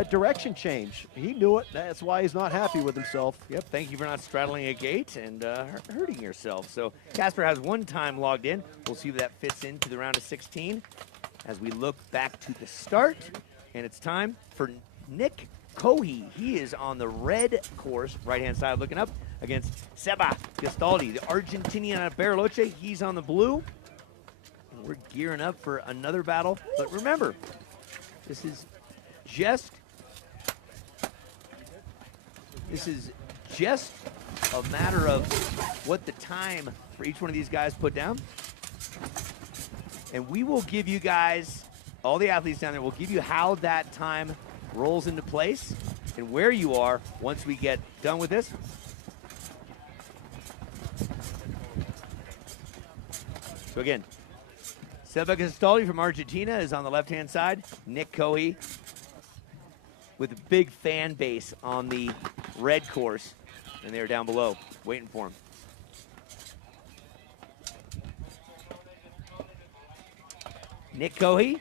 direction change. He knew it. That's why he's not happy with himself. Yep, thank you for not straddling a gate and hurting yourself. So Casper has one time logged in. We'll see if that fits into the round of 16 as we look back to the start. And it's time for Nick Cohe. He is on the red course, right-hand side looking up, against Seba Gastaldi, the Argentinian out of Bariloche. He's on the blue. We're gearing up for another battle, but remember, this is just a matter of what the time for each one of these guys put down. And we will give you guys, all the athletes down there, we'll give you how that time rolls into place and where you are once we get done with this. So again, Seba Gastaldi from Argentina is on the left-hand side. Nick Cohe with a big fan base on the red course. And they're down below, waiting for him. Nick Cohe.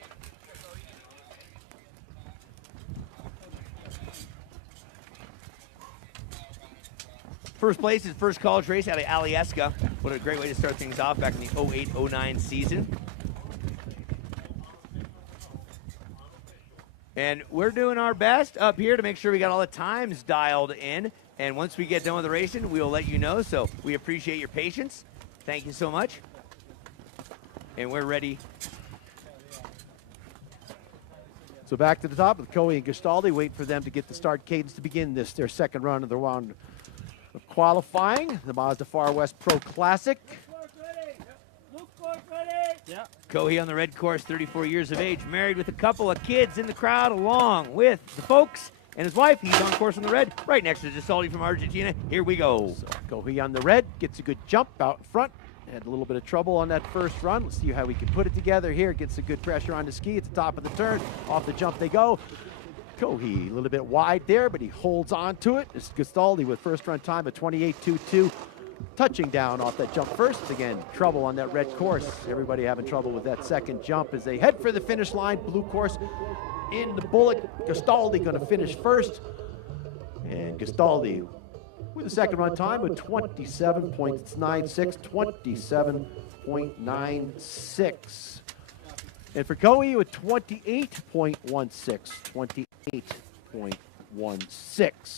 First place is first college race out of Alyeska. What a great way to start things off back in the 08-09 season. And we're doing our best up here to make sure we got all the times dialed in. And once we get done with the racing, we'll let you know. So we appreciate your patience. Thank you so much. And we're ready. So back to the top with Cohe and Gastaldi, waiting for them to get the start cadence to begin this, their second run of the round of qualifying, the Mazda Far West Pro Classic. Yeah. Cohe on the red course, 34 years of age, married with a couple of kids in the crowd, along with the folks and his wife. He's on course on the red, right next to Gastaldi from Argentina. Here we go. So Cohe on the red, gets a good jump out in front. Had a little bit of trouble on that first run. Let's see how we can put it together here. Gets a good pressure on the ski at the top of the turn. Off the jump they go. Cohe a little bit wide there, but he holds on to it. It's Gastaldi with first run time of 28.22. Touching down off that jump first. Again, trouble on that red course. Everybody having trouble with that second jump as they head for the finish line. Blue course in the bullet. Gastaldi going to finish first. And Gastaldi with a second run time of 27.96, 27.96. And for Cohe with 28.16, 28.16.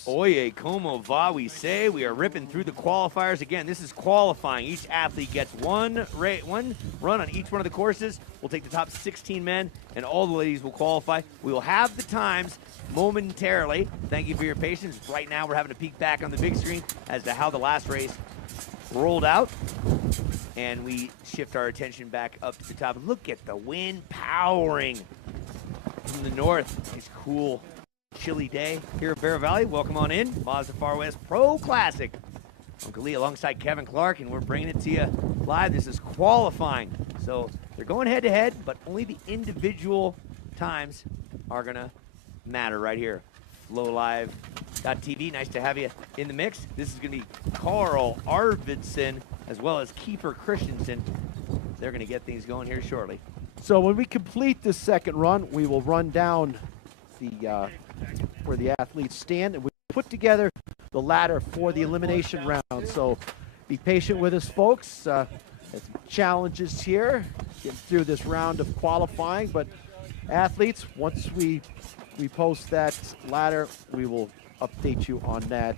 Oye, como va we say. We are ripping through the qualifiers. Again, this is qualifying. Each athlete gets one run on each one of the courses. We'll take the top 16 men, and all the ladies will qualify. We will have the times momentarily. Thank you for your patience. Right now, we're having a peek back on the big screen as to how the last race rolled out. And we shift our attention back up to the top. Look at the wind powering from the north. It's cool. Chilly day here at Bear Valley. Welcome on in. Mazda Far West Pro Classic. Uncle Lee alongside Kevin Clark, and we're bringing it to you live. This is qualifying. So they're going head to head, but only the individual times are going to matter right here. FlowLive.tv. Nice to have you in the mix. This is going to be Carl Arvidsson as well as Kiefer Christensen. They're going to get things going here shortly. So when we complete this second run, we will run down the where the athletes stand, and we put together the ladder for the elimination round. So be patient with us, folks. There's some challenges here getting through this round of qualifying, but athletes, once we post that ladder, we will update you on that.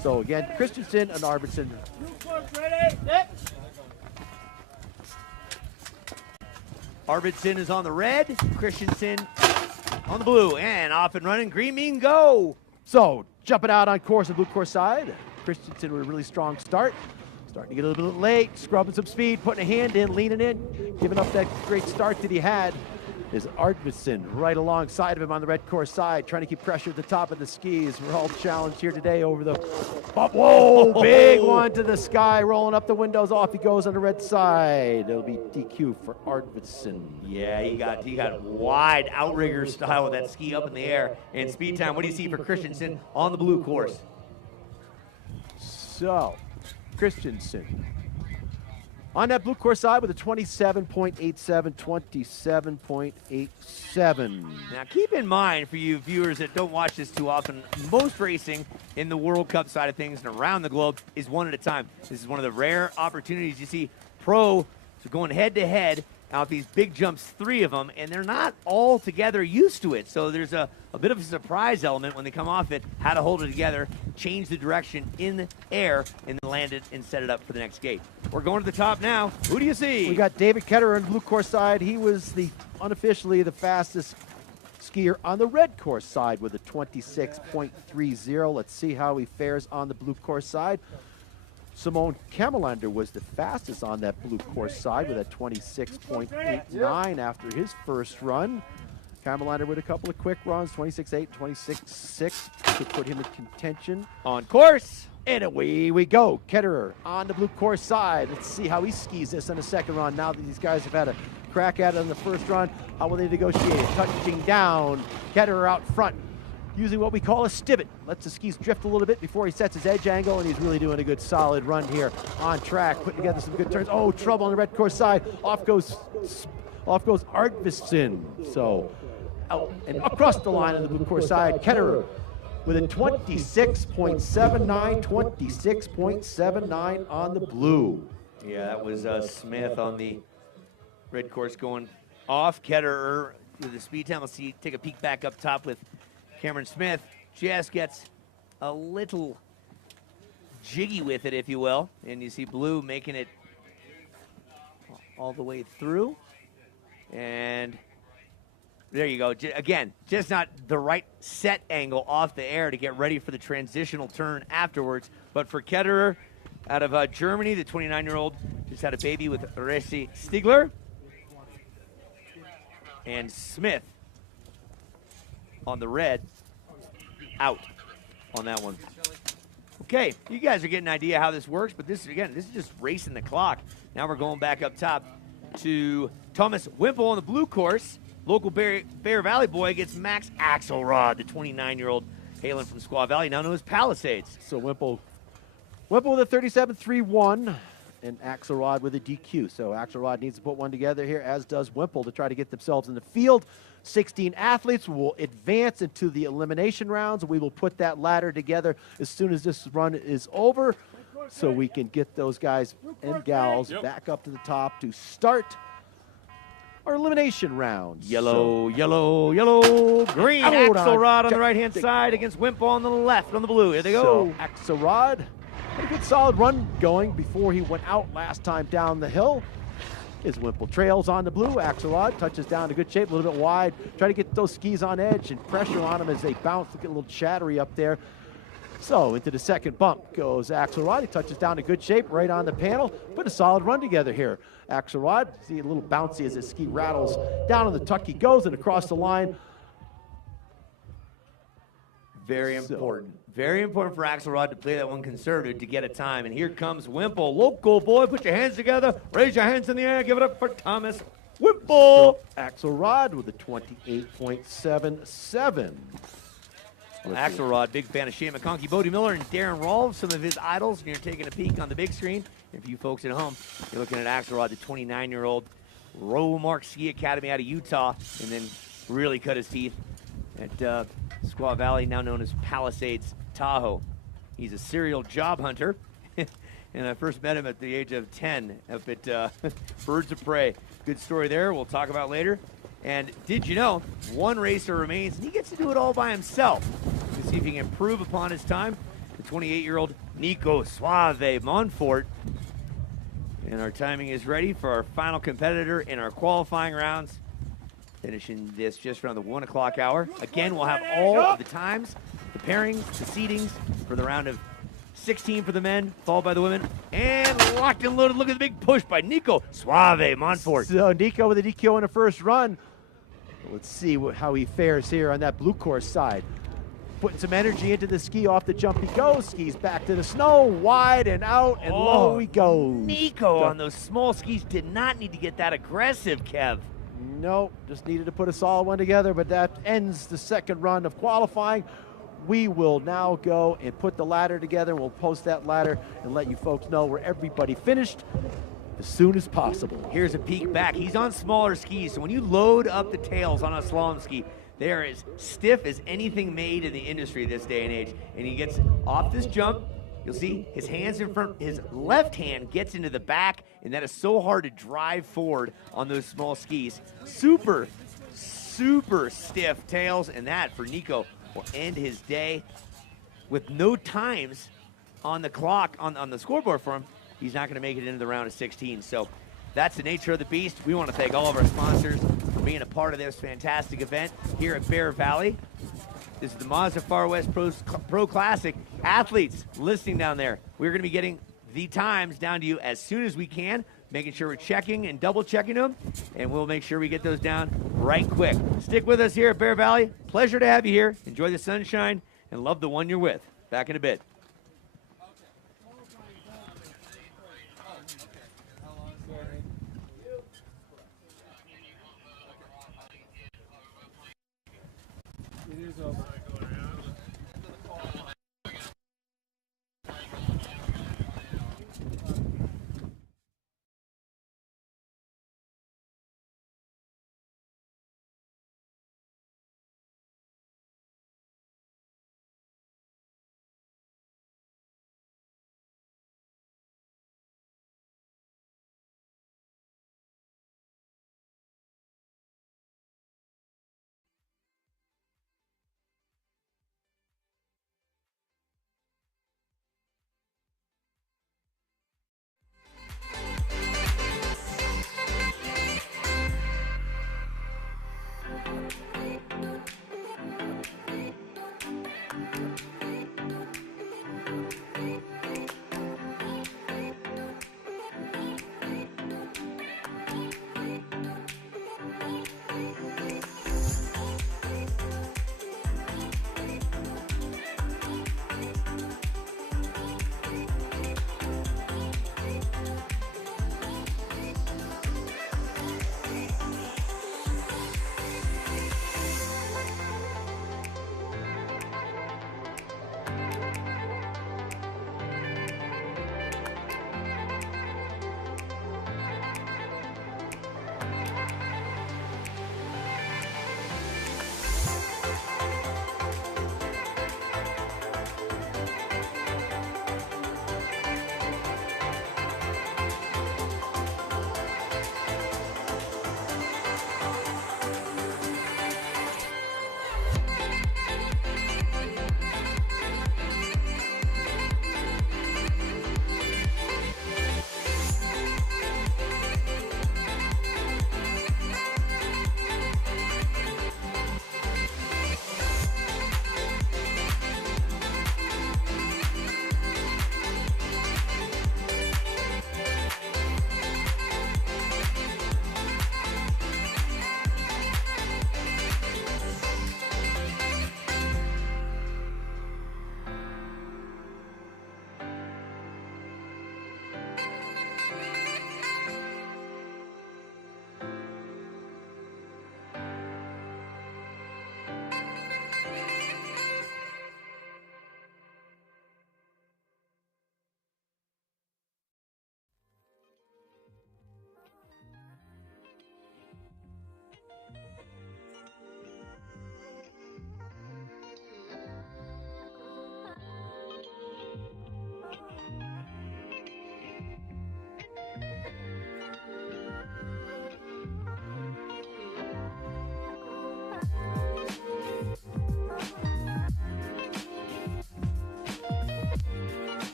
So again, Christensen and Arvidsson. Arvidsson is on the red. Christensen on the blue, and off and running. Green mean go. So, jumping out on course, the blue course side. Christensen with a really strong start. Starting to get a little bit late, scrubbing some speed, putting a hand in, leaning in, giving up that great start that he had. Is Arvidsson right alongside of him on the red course side, trying to keep pressure at the top of the skis. We're all challenged here today over the, whoa, big one to the sky, rolling up the windows, off he goes on the red side. It'll be DQ for Arvidsson. Yeah, he got wide outrigger style with that ski up in the air. And speed time, what do you see for Christensen on the blue course? So, Christensen on that blue course side with a 27.87, 27.87. Now, keep in mind, for you viewers that don't watch this too often, most racing in the World Cup side of things and around the globe is one at a time. This is one of the rare opportunities you see pros going head-to-head out these big jumps, 3 of them, and they're not all together used to it. So there's a bit of a surprise element when they come off it, how to hold it together, change the direction in the air, and then land it and set it up for the next gate. We're going to the top now. Who do you see? We got David Ketterer on the blue course side. He was unofficially the fastest skier on the red course side with a 26.30. Let's see how he fares on the blue course side. Simone Kamelander was the fastest on that blue course side with a 26.89 after his first run. Kamelander with a couple of quick runs, 26.8, 26.6 to put him in contention. On course. And away we go. Ketterer on the blue course side. Let's see how he skis this on the second run. Now that these guys have had a crack at it on the first run, how will they negotiate? Touching down. Ketterer out front, using what we call a stivot. Lets the skis drift a little bit before he sets his edge angle, and he's really doing a good solid run here on track, putting together some good turns. Oh, trouble on the red course side. Off goes Arvidsson. So out and across the line on the blue course side, Ketterer with a 26.79, 26.79 on the blue. Yeah, that was Smith on the red course going off. Ketterer with the speed time. Let's see, take a peek back up top with Cameron Smith. Just gets a little jiggy with it, if you will. And you see Blue making it all the way through. And there you go. Again, just not the right set angle off the air to get ready for the transitional turn afterwards. But for Ketterer, out of Germany, the 29-year-old just had a baby with Resi Stigler. And Smith on the red, out on that one. Okay, you guys are getting an idea how this works, but this is just racing the clock. Now we're going back up top to Thomas Wimple on the blue course. Local Bear Valley boy gets Max Axelrod, the 29-year-old hailing from Squaw Valley, now known as Palisades. So Wimple with a 37.31 and Axelrod with a DQ. So Axelrod needs to put one together here, as does Wimple, to try to get themselves in the field. 16 athletes will advance into the elimination rounds. We will put that ladder together as soon as this run is over so we can get those guys and gals back up to the top to start our elimination rounds. Yellow, yellow, yellow, green. Axelrod on the right-hand side against Wimple on the left on the blue. Here they go. So Axelrod had a good solid run going before he went out last time down the hill. His Wimple trails on the blue. Axelrod touches down to good shape, a little bit wide. Try to get those skis on edge and pressure on them as they bounce. Get a little chattery up there. So into the second bump goes Axelrod. He touches down to good shape right on the panel. Put a solid run together here. Axelrod, see a little bouncy as his ski rattles down on the tuck. He goes and across the line. Very important. Very important for Axelrod to play that one conservative to get a time. And here comes Wimple. Local boy, put your hands together. Raise your hands in the air. Give it up for Thomas Wimple. Axelrod with a 28.77. Axelrod, big fan of Shane McConkey, Bodie Miller, and Darren Rolfe, some of his idols. And you're taking a peek on the big screen. And for you folks at home, you're looking at Axelrod, the 29-year-old Romark Ski Academy out of Utah, and then really cut his teeth at Squaw Valley, now known as Palisades, Tahoe. He's a serial job hunter, and I first met him at the age of 10 up at Birds of Prey. Good story there, we'll talk about later. And did you know, one racer remains, and he gets to do it all by himself. To see if he can improve upon his time, the 28-year-old Nico Suave Montfort. And our timing is ready for our final competitor in our qualifying rounds. finishing this just around the 1 o'clock hour. Again, we'll have all of the times, the pairings, the seedings for the round of 16 for the men, followed by the women. And locked and loaded. Look at the big push by Nico Suave Montfort. So Nico with a DQ in the first run. Let's see how he fares here on that blue course side. Putting some energy into the ski. Off the jump he goes. Skis back to the snow. Wide and out, and low he goes. Nico on those small skis did not need to get that aggressive, Kev. No, just needed to put a solid one together, but that ends the second run of qualifying. We will now go and put the ladder together. We'll post that ladder and let you folks know where everybody finished as soon as possible. Here's a peek back. He's on smaller skis, so when you load up the tails on a slalom ski, they are as stiff as anything made in the industry this day and age. And he gets off this jump. You'll see his hands in front. His left hand gets into the back, and that is so hard to drive forward on those small skis. Super, super stiff tails, and that for Nico will end his day with no times on the clock, on the scoreboard for him. He's not going to make it into the round of 16. So that's the nature of the beast. We want to thank all of our sponsors for being a part of this fantastic event here at Bear Valley. This is the Mazda Far West Pro Classic. Athletes listening down there, we're going to be getting the times down to you as soon as we can, making sure we're checking and double checking them, and we'll make sure we get those down right quick. Stick with us here at Bear Valley. Pleasure to have you here. Enjoy the sunshine and love the one you're with. Back in a bit. It is over.